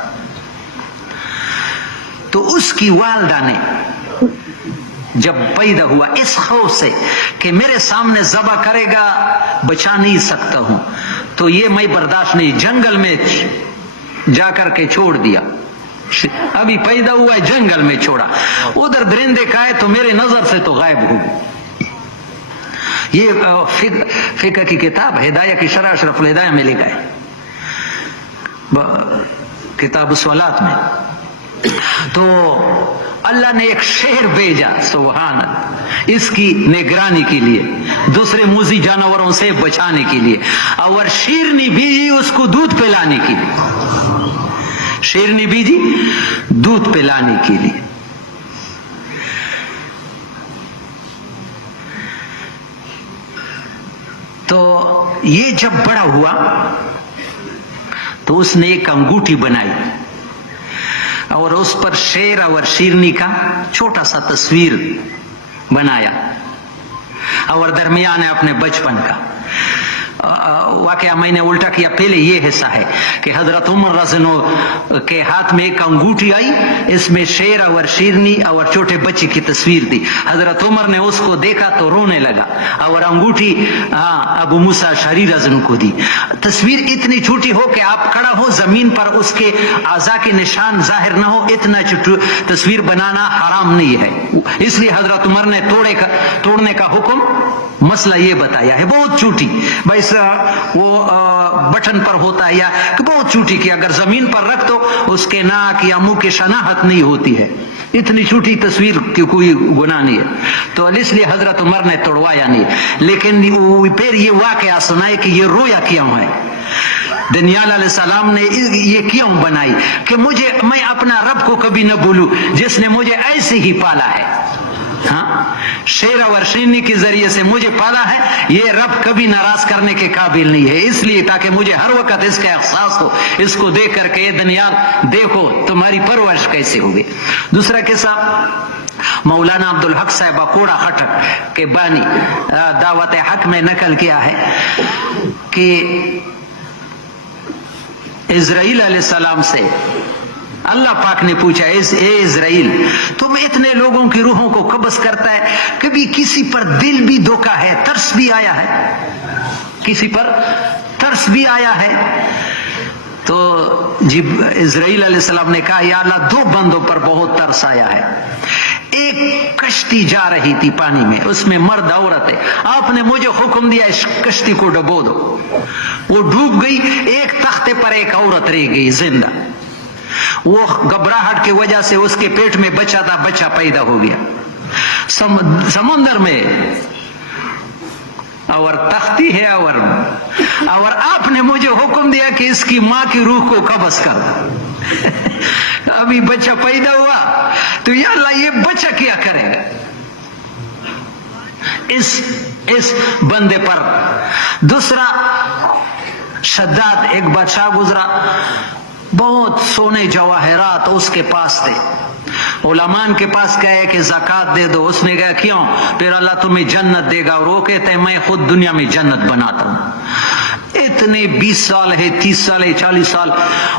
تو اس کی والدہ نے جب پیدا ہوا اس خوف سے کہ میرے سامنے ذبح کرے گا, بچا نہیں سکتا ہوں, تو یہ میں برداشت نہیں, جنگل میں جا کر کے چھوڑ دیا. ابھی پیدا ہوا ہے جنگل میں چھوڑا. ادھر درندے کھائے تو میرے نظر سے تو غائب ہو. یہ فقہ کی کتاب ہدایہ کی شرح اشرف الہدایہ میں لکھا ہے, کتاب الصلاۃ میں. تو اللہ نے ایک شہر بھیجا سبحان اللہ اس کی نگرانی کے لیے, دوسرے موذی جانوروں سے بچانے کے لیے, اور شیرنی بھی اس کو دودھ پلانے کے لیے. شیرنی بیجی دودھ پلانے کے لیے. تو یہ جب بڑا ہوا تو اس نے ایک انگوٹھی بنائی اور اس پر شیر اور شیرنی کا چھوٹا سا تصویر بنایا اور درمیان اپنے بچپن کا. واقعہ میں نے الٹا کیا. پہلے یہ حصہ ہے کہ حضرت عمر رضی اللہ عنہ کے ہاتھ میں ایک انگوٹھی آئی, اس میں شیر اور شیرنی اور چھوٹے بچے کی تصویر تھی. حضرت عمر نے اس کو دیکھا تو رونے لگا اور انگوٹھی ابو موسیٰ اشعری رضی اللہ عنہ کو دی. تصویر اتنی چھوٹی ہو کہ آپ کھڑا ہو زمین پر اس کے اعضاء کے نشان ظاہر نہ ہو, اتنا تصویر بنانا حرام نہیں ہے. اس لیے حضرت عمر نے توڑنے کا حکم مسئلہ یہ بتایا ہے. بہت چھوٹی بھائی وہ بٹن پر ہوتا ہے یا کہ بہت چھوٹی کہ اگر زمین پر رکھ تو اس کے ناک یا منہ کی شناخت نہیں ہوتی ہے. اتنی چھوٹی تصویر کی کوئی گناہ نہیں ہے. تو اس لیے حضرت عمر نے توڑوایا نہیں. لیکن پھر یہ واقعہ سنائے کہ یہ رویا کیوں ہے. دانیال علیہ السلام نے یہ کیوں بنائی کہ میں اپنا رب کو کبھی نہ بھولوں جس نے مجھے ایسے ہی پالا ہے. ہاں, شیر اور شیرنی کے ذریعے سے مجھے پالا ہے. یہ رب کبھی ناراض کرنے کے قابل نہیں ہے, اس لیے تاکہ مجھے ہر وقت اس کا احساس ہو, اس کو دیکھ کر کے دانیال دیکھو تمہاری پرورش کیسے ہوگی. دوسرا قصہ مولانا عبدالحق صاحب کوڑا خٹک کے بانی دعوت حق میں نقل کیا ہے کہ اسرائیل علیہ السلام سے اللہ پاک نے پوچھا, اے اسرائیل تم اتنے لوگوں کی روحوں کو قبض کرتا ہے, کبھی کسی پر دل بھی دھوکا ہے, ترس بھی آیا ہے, کسی پر ترس بھی آیا ہے؟ تو اسرائیل علیہ السلام نے کہا یا اللہ 2 بندوں پر بہت ترس آیا ہے. ایک کشتی جا رہی تھی پانی میں, اس میں مرد عورت ہے, آپ نے مجھے حکم دیا اس کشتی کو ڈبو دو, وہ ڈوب گئی. ایک تختے پر ایک عورت رہ گئی زندہ, وہ گھبراہٹ کی وجہ سے اس کے پیٹ میں بچہ تھا, بچہ پیدا ہو گیا سمندر میں, اور تختی ہے اور آپ نے مجھے حکم دیا کہ اس کی ماں کی روح کو قبض کرو. ابھی بچہ پیدا ہوا تو یا اللہ یہ بچہ کیا کرے گا اس بندے پر. دوسرا شداد ایک بادشاہ گزرا, بہت سونے جواہرات اس کے پاس تھے. علماء کے پاس کہے کہ زکات دے دو, اس نے کہا کیوں؟ پھر اللہ تمہیں جنت دے گا, اور وہ کہتے ہیں میں خود دنیا میں جنت بناتا ہوں. اتنے 20 سال ہے 30 سال ہے 40 سال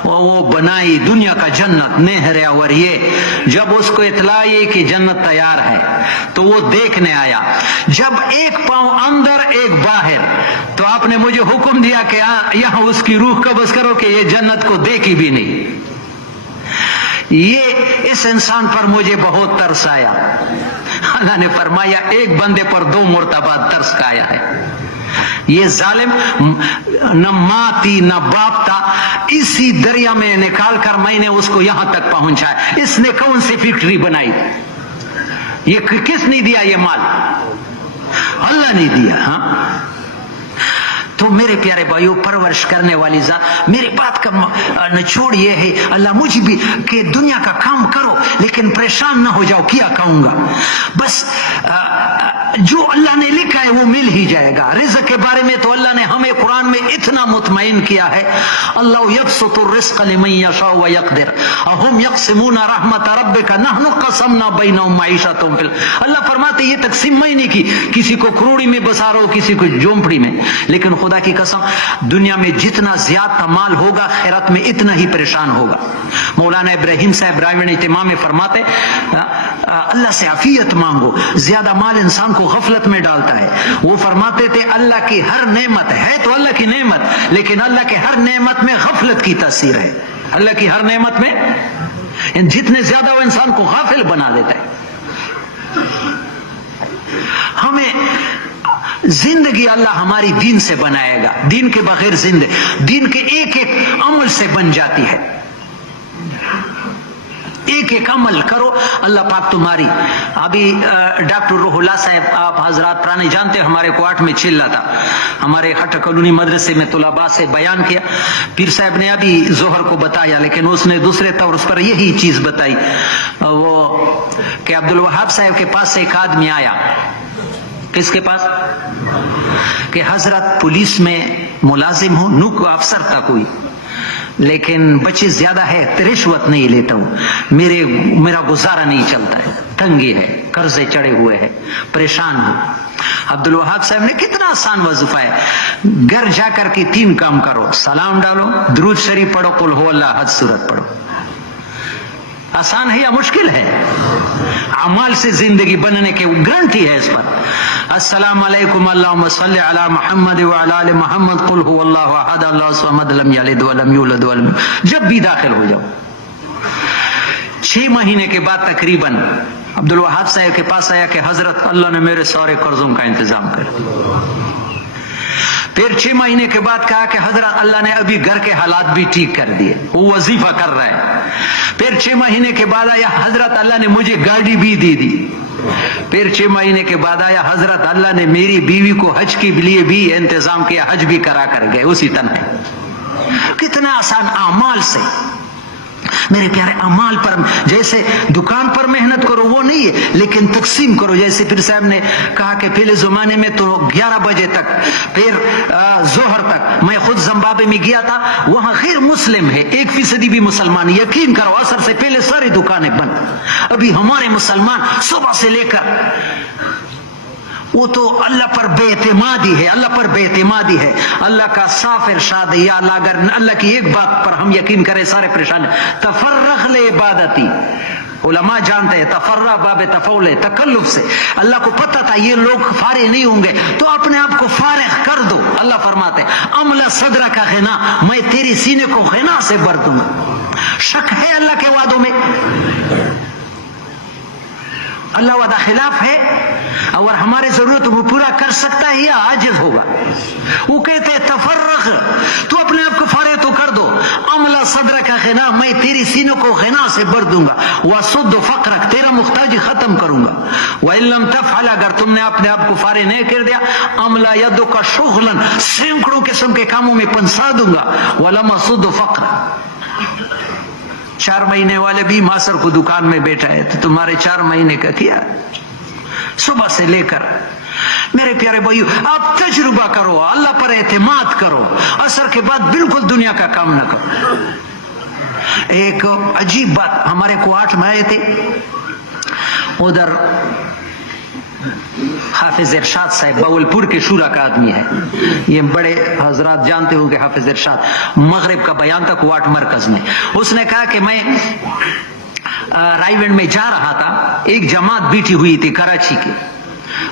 وہ بنائی دنیا کا جنت نہر اور یہ جب اس کو اطلاع یہ کہ جنت تیار ہے تو وہ دیکھنے آیا. جب ایک پاؤں اندر ایک باہر تو آپ نے مجھے حکم دیا کہ یہاں اس کی روح قبض کرو کہ یہ جنت کو دیکھی بھی نہیں. یہ اس انسان پر مجھے بہت ترس آیا. اللہ نے فرمایا ایک بندے پر 2 مرتبہ ترس کھایا ہے. یہ ظالم نہ ماں تھی نہ باپ تھا, اسی دریا میں نکال کر میں نے اس کو یہاں تک پہنچایا. اس نے کون سی فیکٹری بنائی؟ یہ کس نے دیا یہ مال؟ اللہ نے دیا. ہاں تو میرے پیارے بھائیوں, پرورش کرنے والی ذات, میری بات کا نچوڑ یہ ہے اللہ مجھے بھی کہ دنیا کا کام کرو لیکن پریشان نہ ہو جاؤ. کیا کہوں گا, بس جو اللہ نے لکھا ہے وہ مل ہی جائے گا. رزق کے بارے میں تو اللہ نے ہمیں قرآن میں اتنا مطمئن کیا ہے, اللہ یبسط الرزق لمن یشاء ویقدر اہم یقسمون رحمت ربک نحن قسمنا بینہم معیشتہم فی. اللہ فرماتے یہ تقسیم میں نہیں کی, کسی کو کروڑی میں بسا رہو کسی کو جھونپڑی میں, لیکن خدا کی قسم دنیا میں جتنا زیادہ مال ہوگا خیرات میں اتنا ہی پریشان ہوگا. مولانا ابراہیم صاحب راوی تمام میں فرماتے اللہ سے عافیت مانگو, زیادہ مال انسان کو غفلت میں ڈالتا ہے. وہ فرماتے تھے اللہ کی ہر نعمت ہے تو اللہ کی نعمت, لیکن اللہ کے ہر نعمت میں غفلت کی تاثیر ہے. اللہ کی ہر نعمت میں جتنے زیادہ وہ انسان کو غافل بنا دیتا ہے. ہمیں زندگی اللہ ہماری دین سے بنائے گا, دین کے بغیر زندگی دین کے ایک ایک عمل سے بن جاتی ہے. ایک ایک عمل کرو اللہ پاک تمہاری. ابھی ڈاکٹر روح اللہ صاحب آپ حضرات پرانے جانتے ہیں, ہمارے کوارٹ میں چل رہا تھا, ہمارے ہٹا کالونی مدرسے میں طلباء سے بیان کیا. پیر صاحب نے ابھی ظہر کو بتایا لیکن اس نے دوسرے طور پر یہی چیز بتائی, وہ کہ عبدالوہاب صاحب کے پاس سے ایک آدمی آیا. کس کے پاس؟ کہ حضرت پولیس میں ملازم ہوں, نوک افسر تھا کوئی, لیکن بچے زیادہ ہے, رشوت نہیں لیتا ہوں, میرا گزارا نہیں چلتا ہے, تنگی ہے, قرضے چڑھے ہوئے ہیں, پریشان ہوں. عبدالوہاب صاحب نے کتنا آسان وظیفہ ہے, گھر جا کر کے 3 کام کرو, سلام ڈالو, درود شریف پڑھو, قل ہو اللہ احد سورت پڑھو. آسان ہے یا مشکل ہے؟ اعمال سے زندگی بننے کی گارنٹی ہے اس پر. السلام علیکم اللہم صلی علی محمد وعلی آل محمد قل هو اللہ احد اللہ الصمد لم یلد ولم یولد ولم. جب بھی داخل ہو جاؤ. 6 مہینے کے بعد تقریباً عبدالوہاب صاحب کے پاس آیا کہ حضرت اللہ نے میرے سارے قرضوں کا انتظام کر. پھر 6 مہینے کے بعد کہا کہ حضرت اللہ نے ابھی گھر کے حالات بھی ٹھیک کر دیے, وہ وظیفہ کر رہے ہیں. پھر 6 مہینے کے بعد آیا حضرت اللہ نے مجھے گاڑی بھی دی دی. پھر 6 مہینے کے بعد آیا حضرت اللہ نے میری بیوی کو حج کے لیے بھی انتظام کیا, حج بھی کرا کر گئے اسی طرح. کتنا آسان اعمال سے. میرے پیارے اعمال پر جیسے دکان پر محنت کرو وہ نہیں ہے, لیکن تقسیم کرو. جیسے پھر صاحب نے کہا کہ پہلے زمانے میں تو 11 بجے تک, پھر ظہر تک. میں خود زمبابوے میں گیا تھا, وہاں غیر مسلم ہے 1% بھی مسلمان. یقین کرو عصر سے پہلے ساری دکانیں بند. ابھی ہمارے مسلمان صبح سے لے کر, وہ تو اللہ پر بے اعتمادی ہے, اللہ پر بے اعتمادی ہے. اللہ کا صاف ارشاد ہے, یا اللہ اگر اللہ کی ایک بات پر ہم یقین کریں سارے پریشان. تفرغ لے عبادتی, علماء جانتے ہیں تفرغ باب تفول تکلف سے. اللہ کو پتہ تھا یہ لوگ فارغ نہیں ہوں گے تو اپنے آپ کو فارغ کر دو. اللہ فرماتے املا صدر کا غنا, میں تیری سینے کو غنا سے بھر دوں گا. شک ہے اللہ کے وعدوں میں؟ اللہ وعدہ خلاف ہے؟ اور ہمارے ضرورت وہ پورا کر سکتا ہے یا عاجز ہوگا؟ وہ کہتے ہیں تفرغ, تو اپنے آپ کو فارغ تو کر دو. عملہ صدر کا غنا, میں تیری سینوں کو غنا سے بھر دوں گا. وَصُدُّ فَقْرَكَ, تیرا محتاجی ختم کروں گا. وَإِن لَمْ تَفْعَلْ, اگر تم نے اپنے آپ کو فارغ نہیں کر دیا, عملہ يَدُكَ شُغْلًا, سینکڑوں قسم کے کاموں میں پنسا دوں گا. وَلَمَا صُدُّ فَقْرَ, 4 مہینے والے بھی ماسر کو دکان میں بیٹھا ہے تو تمہارے 4 مہینے کا کیا صبح سے لے کر. میرے پیارے بھائیو, آپ تجربہ کرو, اللہ پر اعتماد کرو, عصر کے بعد بالکل دنیا کا کام نہ کرو. ایک عجیب بات, ہمارے کوارٹ میں آئے تھے, ادھر حافظ ارشاد صاحب باولپور کے شورا کا آدمی ہے, یہ بڑے حضرات جانتے ہوں گے حافظ ارشاد, مغرب کا بیان تھا کوارٹ مرکز میں. اس نے کہا کہ میں رائیونڈ میں جا رہا تھا, ایک جماعت بیٹھی ہوئی تھی کراچی کی,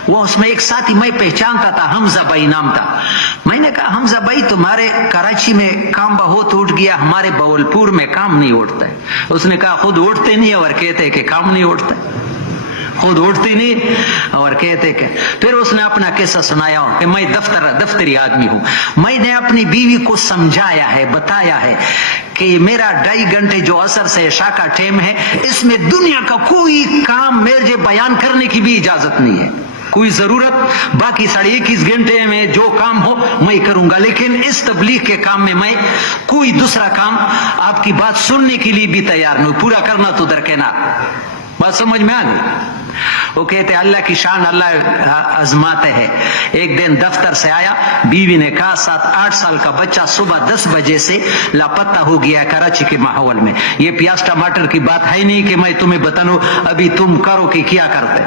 وہ اس میں ایک ساتھی میں پہچانتا تھا, حمزہ بھائی نام تھا. میں نے کہا حمزہ بھائی تمہارے کراچی میں کام بہت اٹھ گیا, ہمارے باولپور میں کام نہیں اٹھتا ہے. اس نے کہا خود اٹھتے نہیں اور کہتے کہ کام نہیں اٹھتا, خود اٹھتے نہیں اور کہتے کہ. پھر اس نے اپنا قصہ سنایا کہ میں دفتری آدمی ہوں, میں نے اپنی بیوی کو سمجھایا ہے, بتایا ہے کہ میرا 2.5 گھنٹے جو عصر سے عشاء کا ٹائم ہے, اس میں دنیا کا کوئی کام میرے بیان کرنے کی بھی اجازت نہیں ہے, کوئی ضرورت, باقی 21.5 گھنٹے میں جو کام ہو میں کروں گا, لیکن اس تبلیغ کے کام میں میں کوئی دوسرا کام آپ کی بات سننے کے لیے بھی تیار نہیں, پورا کرنا تو درکنار. بات سمجھ میں آ گئی؟ وہ کہتے اللہ کی شان اللہ آزماتے ہے. ایک دن دفتر سے آیا, بیوی نے کہا 7-8 سال کا بچہ صبح 10 بجے سے لاپتہ ہو گیا کراچی کے ماحول میں. یہ پیاز ٹماٹر کی بات ہے نہیں کہ میں تمہیں بتاؤں ابھی تم کرو کہ کیا کرتے,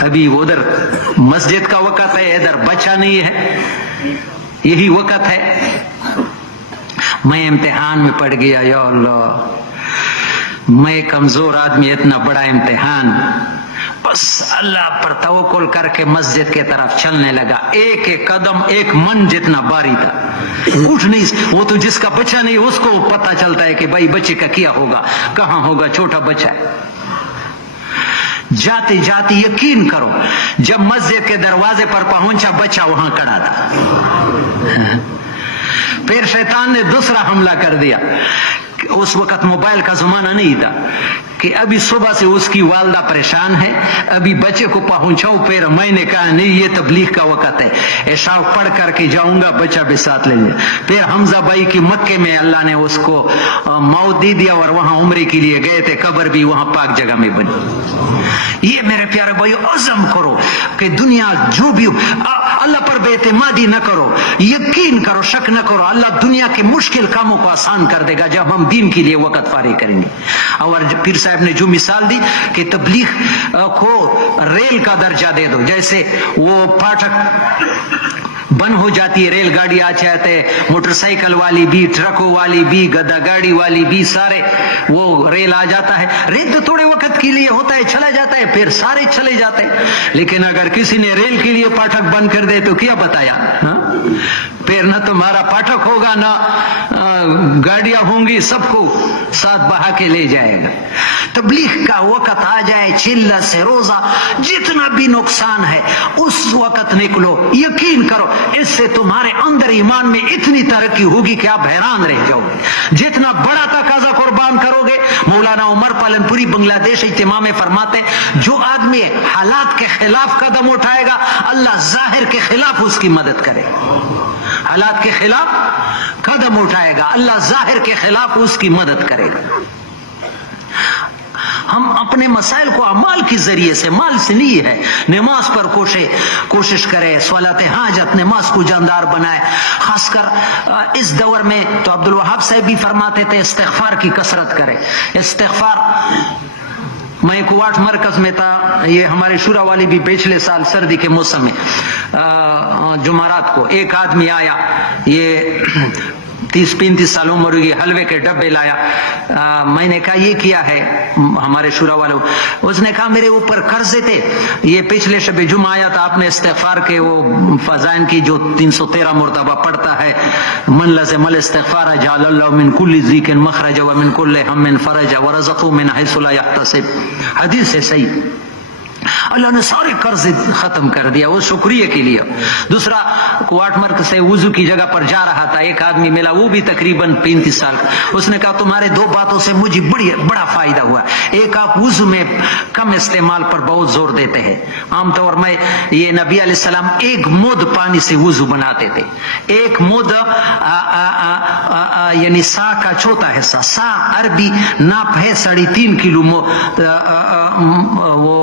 ابھی ادھر مسجد کا وقت ہے, ادھر بچہ نہیں ہے, یہی وقت ہے. میں امتحان میں پڑ گیا, یا اللہ میں کمزور آدمی, اتنا بڑا امتحان. بس اللہ پر توکل کر کے مسجد کے طرف چلنے لگا. ایک ایک قدم ایک من جتنا باری تھا, اٹھ نہیں. وہ تو جس کا بچہ نہیں اس کو پتا چلتا ہے کہ بھائی بچے کا کیا ہوگا, کہاں ہوگا, چھوٹا بچہ ہے. جاتے جاتے یقین کرو جب مسجد کے دروازے پر پہنچا بچہ وہاں کھڑا تھا. پھر شیطان نے دوسرا حملہ کر دیا. اس وقت موبائل کا زمانہ نہیں تھا کہ ابھی صبح سے اس کی والدہ پریشان ہے, ابھی بچے کو پہنچاؤ. پھر میں نے کہا نہیں, یہ تبلیغ کا وقت ہے, عشاء پڑھ کر کے جاؤں گا, بچہ بھی ساتھ لیں گے. پھر حمزہ بھائی کی مکے میں اللہ نے اس کو موت دے دیا اور وہاں عمرے کے لیے گئے تھے, قبر بھی وہاں پاک جگہ میں بنی. یہ میرے پیارے بھائی عزم کرو کہ دنیا جو بھی اللہ پر بے اعتمادی نہ کرو, یقین کرو, شک نہ کرو, اللہ دنیا کے مشکل کاموں کو آسان کر دے گا جب ہم دین کے لیے وقت فارغ کریں گے. اور پیر صاحب نے جو مثال دی کہ تبلیغ کو ریل کا درجہ دے دو, جیسے وہ پاٹھک بند ہو جاتی ہے, ریل گاڑی آ جاتے, موٹر سائیکل والی بھی, ٹرکوں والی بھی, گدا گاڑی والی بھی, سارے وہ ریل آ جاتا ہے. ریل تو تھوڑے وقت کے لیے ہوتا ہے, چلا جاتا ہے, پھر سارے چلے جاتے ہیں. لیکن اگر کسی نے ریل کے لیے پاٹھک بند کر دے تو کیا بتایا, پھر نہ تمہارا پاٹھک ہوگا نہ گاڑیاں ہوں گی, سب کو ساتھ بہا کے لے جائے گا. تبلیغ کا وقت آ جائے, چلہ سے روزہ جتنا بھی نقصان ہے اس وقت نکلو, یقین کرو اس سے تمہارے اندر ایمان میں اتنی ترقی ہوگی کہ آپ حیران رہ جاؤ گے. جتنا بڑا تقاضا قربان کرو گے. مولانا عمر پالن پوری بنگلہ دیش اجتماع میں فرماتے ہیں جو آدمی حالات کے خلاف قدم اٹھائے گا اللہ ظاہر کے خلاف اس کی مدد کرے. حالات کے خلاف قدم اٹھائے گا اللہ ظاہر کے خلاف اس کی مدد کرے گا. ہم اپنے مسائل کو اعمال کے ذریعے سے, مال سے نہیں ہے. نماز پر کوشش کرے, صلاۃ حاجت, نماز کو جاندار بنائے. خاص کر اس دور میں تو عبد الوہاب سے بھی فرماتے تھے استغفار کی کثرت کرے. استغفار, میں کوارٹ مرکز میں تھا, یہ ہمارے شورا والی بھی پچھلے سال سردی کے موسم میں جمعرات کو ایک آدمی آیا, یہ 30-35 سال عمر ہوئی, حلوے کے ڈبے لایا. میں نے کہا یہ کیا ہے ہمارے شورا والوں؟ اس نے کہا میرے اوپر قرضے تھے, یہ پچھلے شب جمعہ آیا تھا, آپ نے استغفار کے وہ فضائل کی جو 313 مرتبہ پڑھتا ہے, من لزم الاستغفار جعل اللہ من کل ضیق مخرج ومن کل ہم فرج ورزقه من حیث لا یحتسب. حدیث ہے صحیح. اللہ نے سارے قرض ختم کر دیا, وہ شکریہ کے لیے. دوسرا کوارٹ مرکز سے وضو کی جگہ پر جا رہا تھا, ایک آدمی ملا, وہ بھی تقریباً 35 سال کا. اس نے کہا تمہارے 2 باتوں سے مجھے بڑا فائدہ ہوا. ایک, آپ وضو میں کم استعمال پر بہت زور دیتے ہیں. عام طور میں یہ نبی علیہ السلام 1 مد پانی سے وضو بناتے تھے. 1 مد یعنی سا کا چوتھا حصہ, سا عربی ناپ ہے 3.5 کلو وہ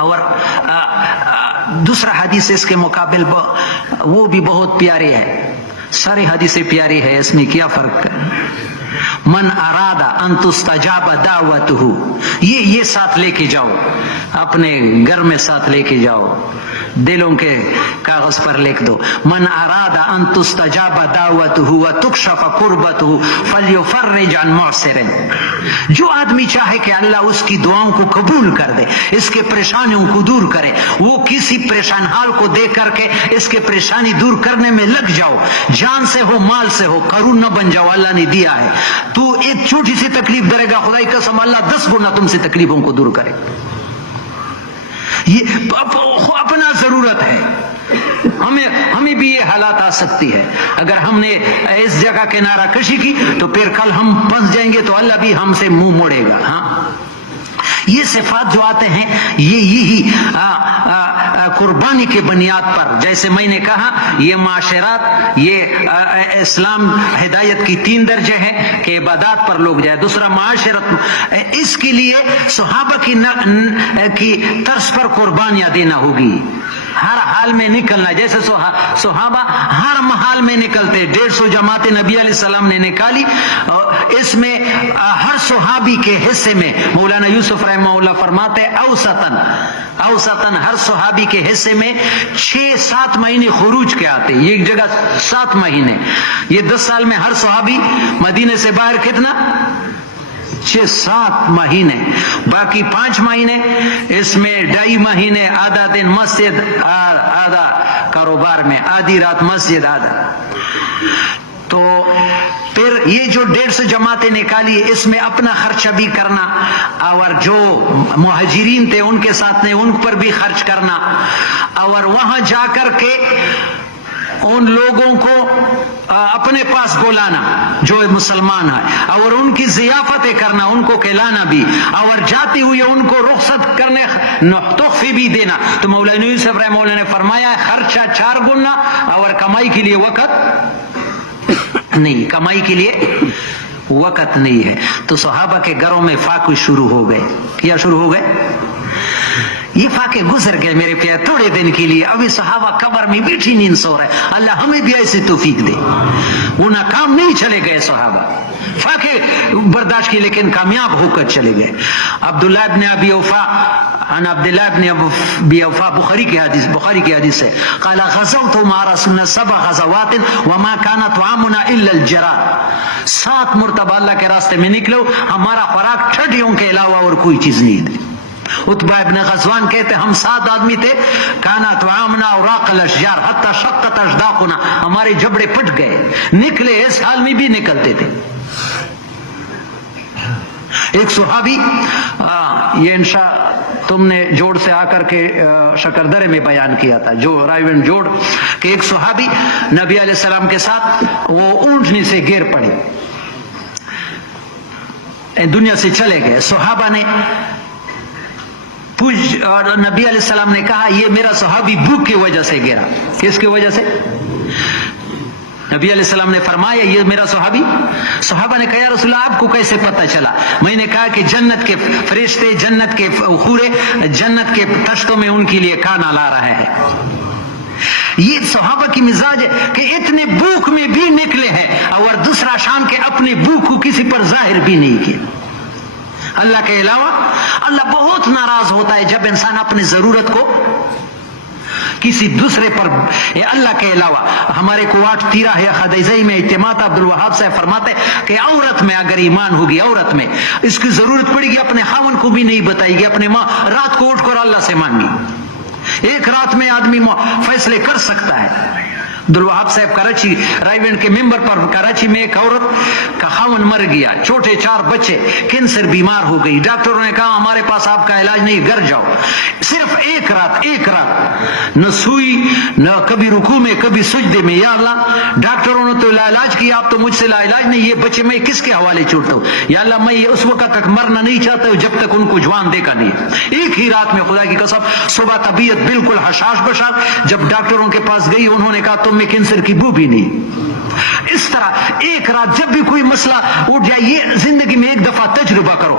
اور دوسرا حدیث اس کے مقابل وہ بھی بہت پیاری ہے. ساری حدیثیں پیاری ہے, اس میں کیا فرق ہے؟ من ارادہ ان تستجاب دعوتہ, یہ ساتھ لے کے جاؤ, اپنے گھر میں ساتھ لے کے جاؤ, دلوں کے کاغذ پر لکھ دو. من ارادہ ان تستجاب دعوتہ وتکشف قربتہ فلیفرج عن معسر, جو آدمی چاہے کہ اللہ اس کی دعاؤں کو قبول کر دے, اس کے پریشانیوں کو دور کرے, وہ کسی پریشان حال کو دیکھ کر کے اس کے پریشانی دور کرنے میں لگ جاؤ, جان سے ہو مال سے ہو, قارون نہ بن جاؤ. اللہ نے دیا ہے, تو ایک چھوٹی سی تکلیف دے گا, خدا کی قسم اللہ 10 گنا تم سے تکلیفوں کو دور کرے. یہ اپنا ضرورت ہے, ہمیں بھی یہ حالات آ سکتی ہے. اگر ہم نے اس جگہ کنارہ کشی کی تو پھر کل ہم پھنس جائیں گے تو اللہ بھی ہم سے منہ موڑے گا. ہاں, یہ صفات جو آتے ہیں یہی قربانی کی بنیاد پر, جیسے میں نے کہا یہ معاشرات, یہ اسلام ہدایت کی 3 درجے ہیں کہ عبادات پر لوگ جائے. دوسرا معاشرت, اس کے لیے صحابہ کی طرز پر قربانیاں دینا ہوگی, ہر حال میں نکلنا. جیسے صحابہ ہر محال میں نکلتے, 150 جماعتیں نبی علیہ السلام نے نکالی, اور اس میں ہر صحابی کے حصے میں مولانا یوسف رحمہ اللہ فرماتے اوسطاً ہر صحابی کے حصے میں 6-7 مہینے خروج کے آتے. ایک جگہ 7 مہینے, یہ 10 سال میں ہر صحابی مدینے سے باہر کتنا 6-7 مہینے, باقی 5 مہینے اس میں 2.5 مہینے آدھا دن مسجد, آدھا کاروبار میں, آدھی رات مسجد, آدھا. تو پھر یہ جو 150 جماعتیں نکالی, اس میں اپنا خرچہ بھی کرنا, اور جو مہاجرین تھے ان کے ساتھ نے ان پر بھی خرچ کرنا, اور وہاں جا کر کے ان لوگوں کو اپنے پاس بلانا جو مسلمان ہے, اور ان کی ضیافتیں کرنا, ان کو کھلانا بھی, اور جاتے ہوئے ان کو رخصت کرنے تحفے بھی دینا. تو مولانا یوسف رحمہ اللہ نے فرمایا خرچہ 4 گنا, اور کمائی کے لیے وقت نہیں, کمائی کے لیے وقت نہیں ہے. تو صحابہ کے گھروں میں فاقے شروع ہو گئے. کیا شروع ہو گئے؟ یہ فاقے گزر گئے میرے پیارے تھوڑے دن کے لیے. ابھی صحابہ قبر میں بیٹھی نیند سو رہے. اللہ ہمیں بھی ایسے توفیق دے. وہ ناکام نہیں چلے گئے صحابہ, فاقے برداشت کی لیکن کامیاب ہو کر چلے گئے. عبداللہ ابن ابی اوفا عن عبداللہ ابن ابی اوفا, بخاری کی حدیث ہے, قال غزوت مع رسول اللہ 7 غزوات وما كان طعامنا الا الجراد. 7 مرتبہ اللہ کے راستے میں نکلو, ہمارا خوراک ٹھڈیوں کے علاوہ اور کوئی چیز نہیں تھی. عتبہ ابن غزوان کہتے ہم 7 آدمی تھے, کانا طعامنا اوراق الاشجار حتی شقت اشداقنا, ہمارے جبڑے پھٹ گئے. نکلے اس حال میں بھی نکلتے تھے. ایک صحابی, یہ انشاء تم نے جوڑ سے آ کر کے شکردرے میں بیان کیا تھا, جو رائیون جوڑ, کہ ایک صحابی نبی علیہ السلام کے ساتھ وہ اونٹنی سے گر پڑے, دنیا سے چلے گئے. صحابہ نے اور نبی علیہ السلام نے کہا یہ میرا صحابی بھوک کی وجہ سے گرا. کس کی وجہ سے؟ نبی علیہ السلام نے فرمایا یہ میرا صحابی. صحابہ نے کہا یا رسول اللہ آپ کو کیسے پتہ چلا؟ میں نے کہا کہ جنت کے فرشتے, جنت کے حورے جنت کے تشتوں میں ان کے لیے کھانا لا رہے ہیں. یہ صحابہ کی مزاج ہے کہ اتنے بھوک میں بھی نکلے ہیں, اور دوسرا شان کے اپنے بھوک کو کسی پر ظاہر بھی نہیں کیا. اللہ کے علاوہ اللہ بہت ناراض ہوتا ہے جب انسان اپنی ضرورت کو کسی دوسرے پر, اللہ کے علاوہ. ہمارے کوٹ تیرہ ہے خدیجہ میں اعتماد عبد الوہاب صاحب فرماتے کہ عورت میں اگر ایمان ہوگی, عورت میں اس کی ضرورت پڑے گی, اپنے خاوند کو بھی نہیں بتائے گی, اپنے ماں رات کو اٹھ کر اللہ سے مانگی. ایک رات میں آدمی فیصلے کر سکتا ہے. عبد الوہاب صاحب کراچی رائیونڈ کے ممبر پر, کراچی میں ایک عورت کا خاوند مر گیا, چھوٹے 4 بچے, کینسر بیمار ہو گئی. ڈاکٹروں نے کہا ہمارے پاس آپ کا علاج نہیں, گھر جاؤ. صرف ایک رات نہ سوئی, نہ کبھی رکوع میں کبھی سجدے میں. یا اللہ ڈاکٹروں نے تو علاج کیا, آپ تو مجھ سے علاج نہیں, یہ بچے میں کس کے حوالے چھوڑتا ہوں. یا اللہ میں اس وقت تک مرنا نہیں چاہتا ہوں جب تک ان کو جوان دیکھا نہیں. ایک ہی رات میں خدا کی قسم صبح طبیعت بالکل حشاش بشاش. جب ڈاکٹروں کے پاس گئی انہوں نے کہا تم میں کینسر کی بو بھی نہیں. اس طرح ایک رات جب بھی کوئی مسئلہ اٹھ جائے, یہ زندگی میں ایک دفعہ تجربہ کرو,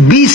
20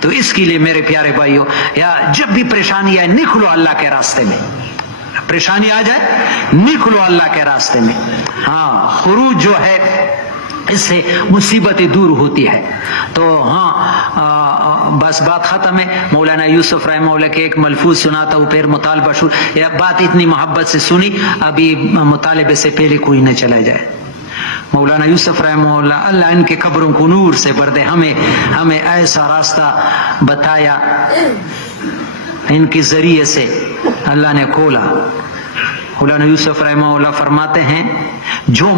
تو اس کے لیے میرے پیارے بھائیوں، یا جب بھی پریشانی آئے نکلو اللہ کے راستے میں، پریشانی آ جائے نکلو اللہ کے راستے میں. ہاں خروج جو ہے اس سے مصیبتیں دور ہوتی ہے. تو ہاں بس بات ختم ہے. مولانا یوسف رحمہ اللہ کے ایک ملفوظ سناتا ہوں، پھر مطالبہ شروع. یہ بات اتنی محبت سے سنی، ابھی مطالبے سے پہلے کوئی نہ چلا جائے. مولانا یوسف رحمہ اللہ، اللہ ان کے قبروں کو نور سے بھر دے، ہمیں ایسا راستہ بتایا ان کے ذریعے سے اللہ نے کھولا. مولانا یوسف رحمہ اللہ فرماتے ہیں جو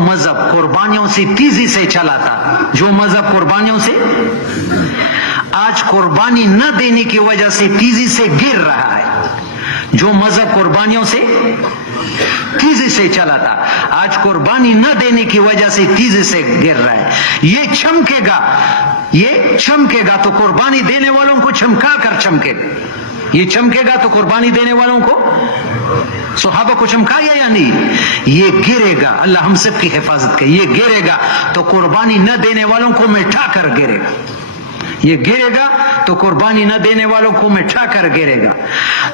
مذہب قربانیوں سے تیزی سے چلا تھا، جو مذہب قربانیوں سے آج قربانی نہ دینے کی وجہ سے تیزی سے گر رہا ہے. جو مذہب قربانیوں سے تیزی سے چلا تھا آج قربانی نہ دینے کی وجہ سے تیزی سے گر رہا ہے. یہ چمکے گا تو قربانی دینے والوں کو چمکا کر چمکے گا. یہ چمکے گا تو قربانی دینے والوں کو، صحابہ کو چمکایا یا نہیں؟ یہ گرے گا، اللہ ہم سب کی حفاظت کرے. یہ گرے گا تو قربانی نہ دینے والوں کو مٹا کر گرے گا. یہ گرے گا تو قربانی نہ دینے والوں کو مٹا کر گرے گا.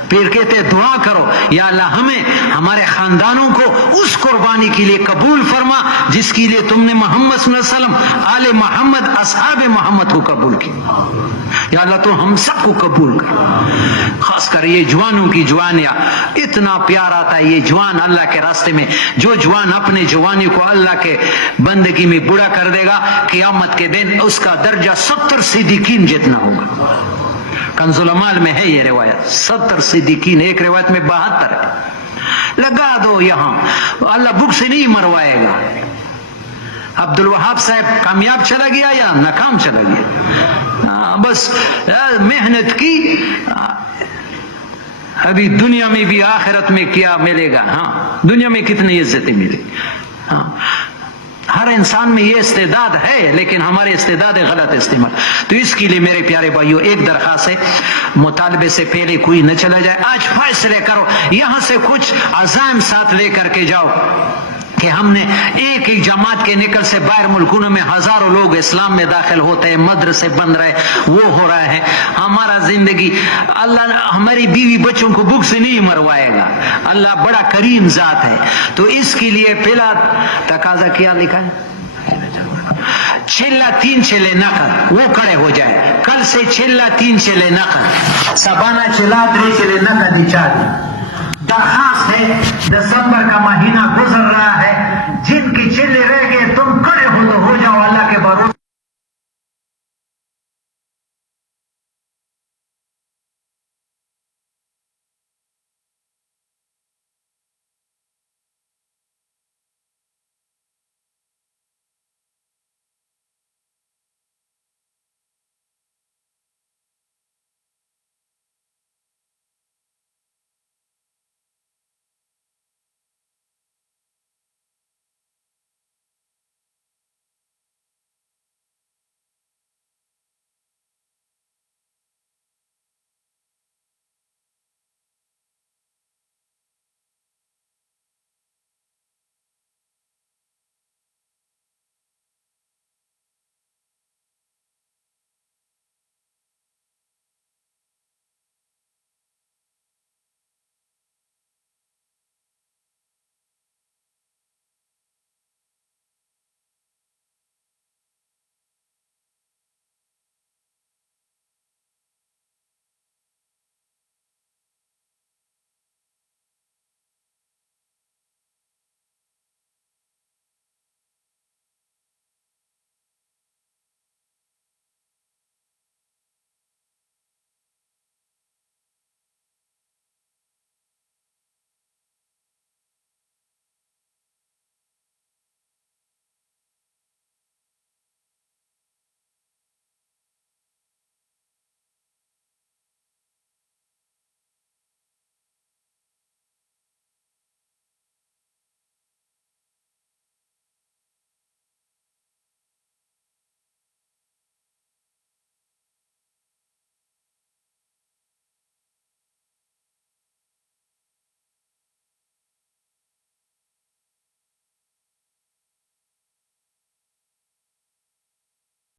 پھر کہتے دعا کرو یا اللہ ہمیں ہمارے خاندانوں کو اس قربانی کے لیے قبول فرما جس کے لیے تم نے محمد صلی اللہ علیہ وسلم، آل محمد، اصحاب محمد کو قبول کیا. یا اللہ تو ہم سب کو قبول کر. خاص کر یہ جوانوں کی جوانیاں، اتنا پیار آتا ہے یہ جوان اللہ کے راستے میں. جو جوان اپنے جوانی کو اللہ کے بندگی میں بڑا کر دے گا، قیامت کے دن اس کا درجہ 70 صدیقین جتنا ہوگا. کنز العمال میں ہے یہ روایت، 70 صدیقین، ایک روایت میں 72 ہے. لگا دو یہاں، اللہ بھوک سے نہیں مروائے گا. عبد الوہاب صاحب کامیاب چلا گیا یا ناکام چلا گیا؟ بس محنت کی، ابھی دنیا میں بھی آخرت میں کیا ملے گا. ہاں دنیا میں کتنی عزتیں ملے. ہاں ہر انسان میں یہ استعداد ہے، لیکن ہمارے استعداد غلط استعمال. تو اس کے لیے میرے پیارے بھائیوں ایک درخواست ہے، مطالبے سے پہلے کوئی نہ چلا جائے. آج فیصلے کرو، یہاں سے کچھ عزائم ساتھ لے کر کے جاؤ کہ ہم نے ایک جماعت کے نکل سے باہر ملکوں میں ہزاروں لوگ اسلام میں داخل ہوتے ہیں، مدرسے بن رہے، وہ ہو رہا ہے. ہمارا زندگی، اللہ ہماری بیوی بچوں کو بھوک سے نہیں مروائے گا. اللہ بڑا کریم ذات ہے. تو اس کے لیے پہلا تقاضا کیا لکھا ہے؟ چلا 3 چلے نہ کر، وہ کھڑے ہو جائے. کل سے چلا 3 چلے نہ کر، سبانا چلا 3 چلے نہ کر دی. درخواست ہے، دسمبر کا مہینہ گزر رہا ہے، جن کی چلے رہ گئے تم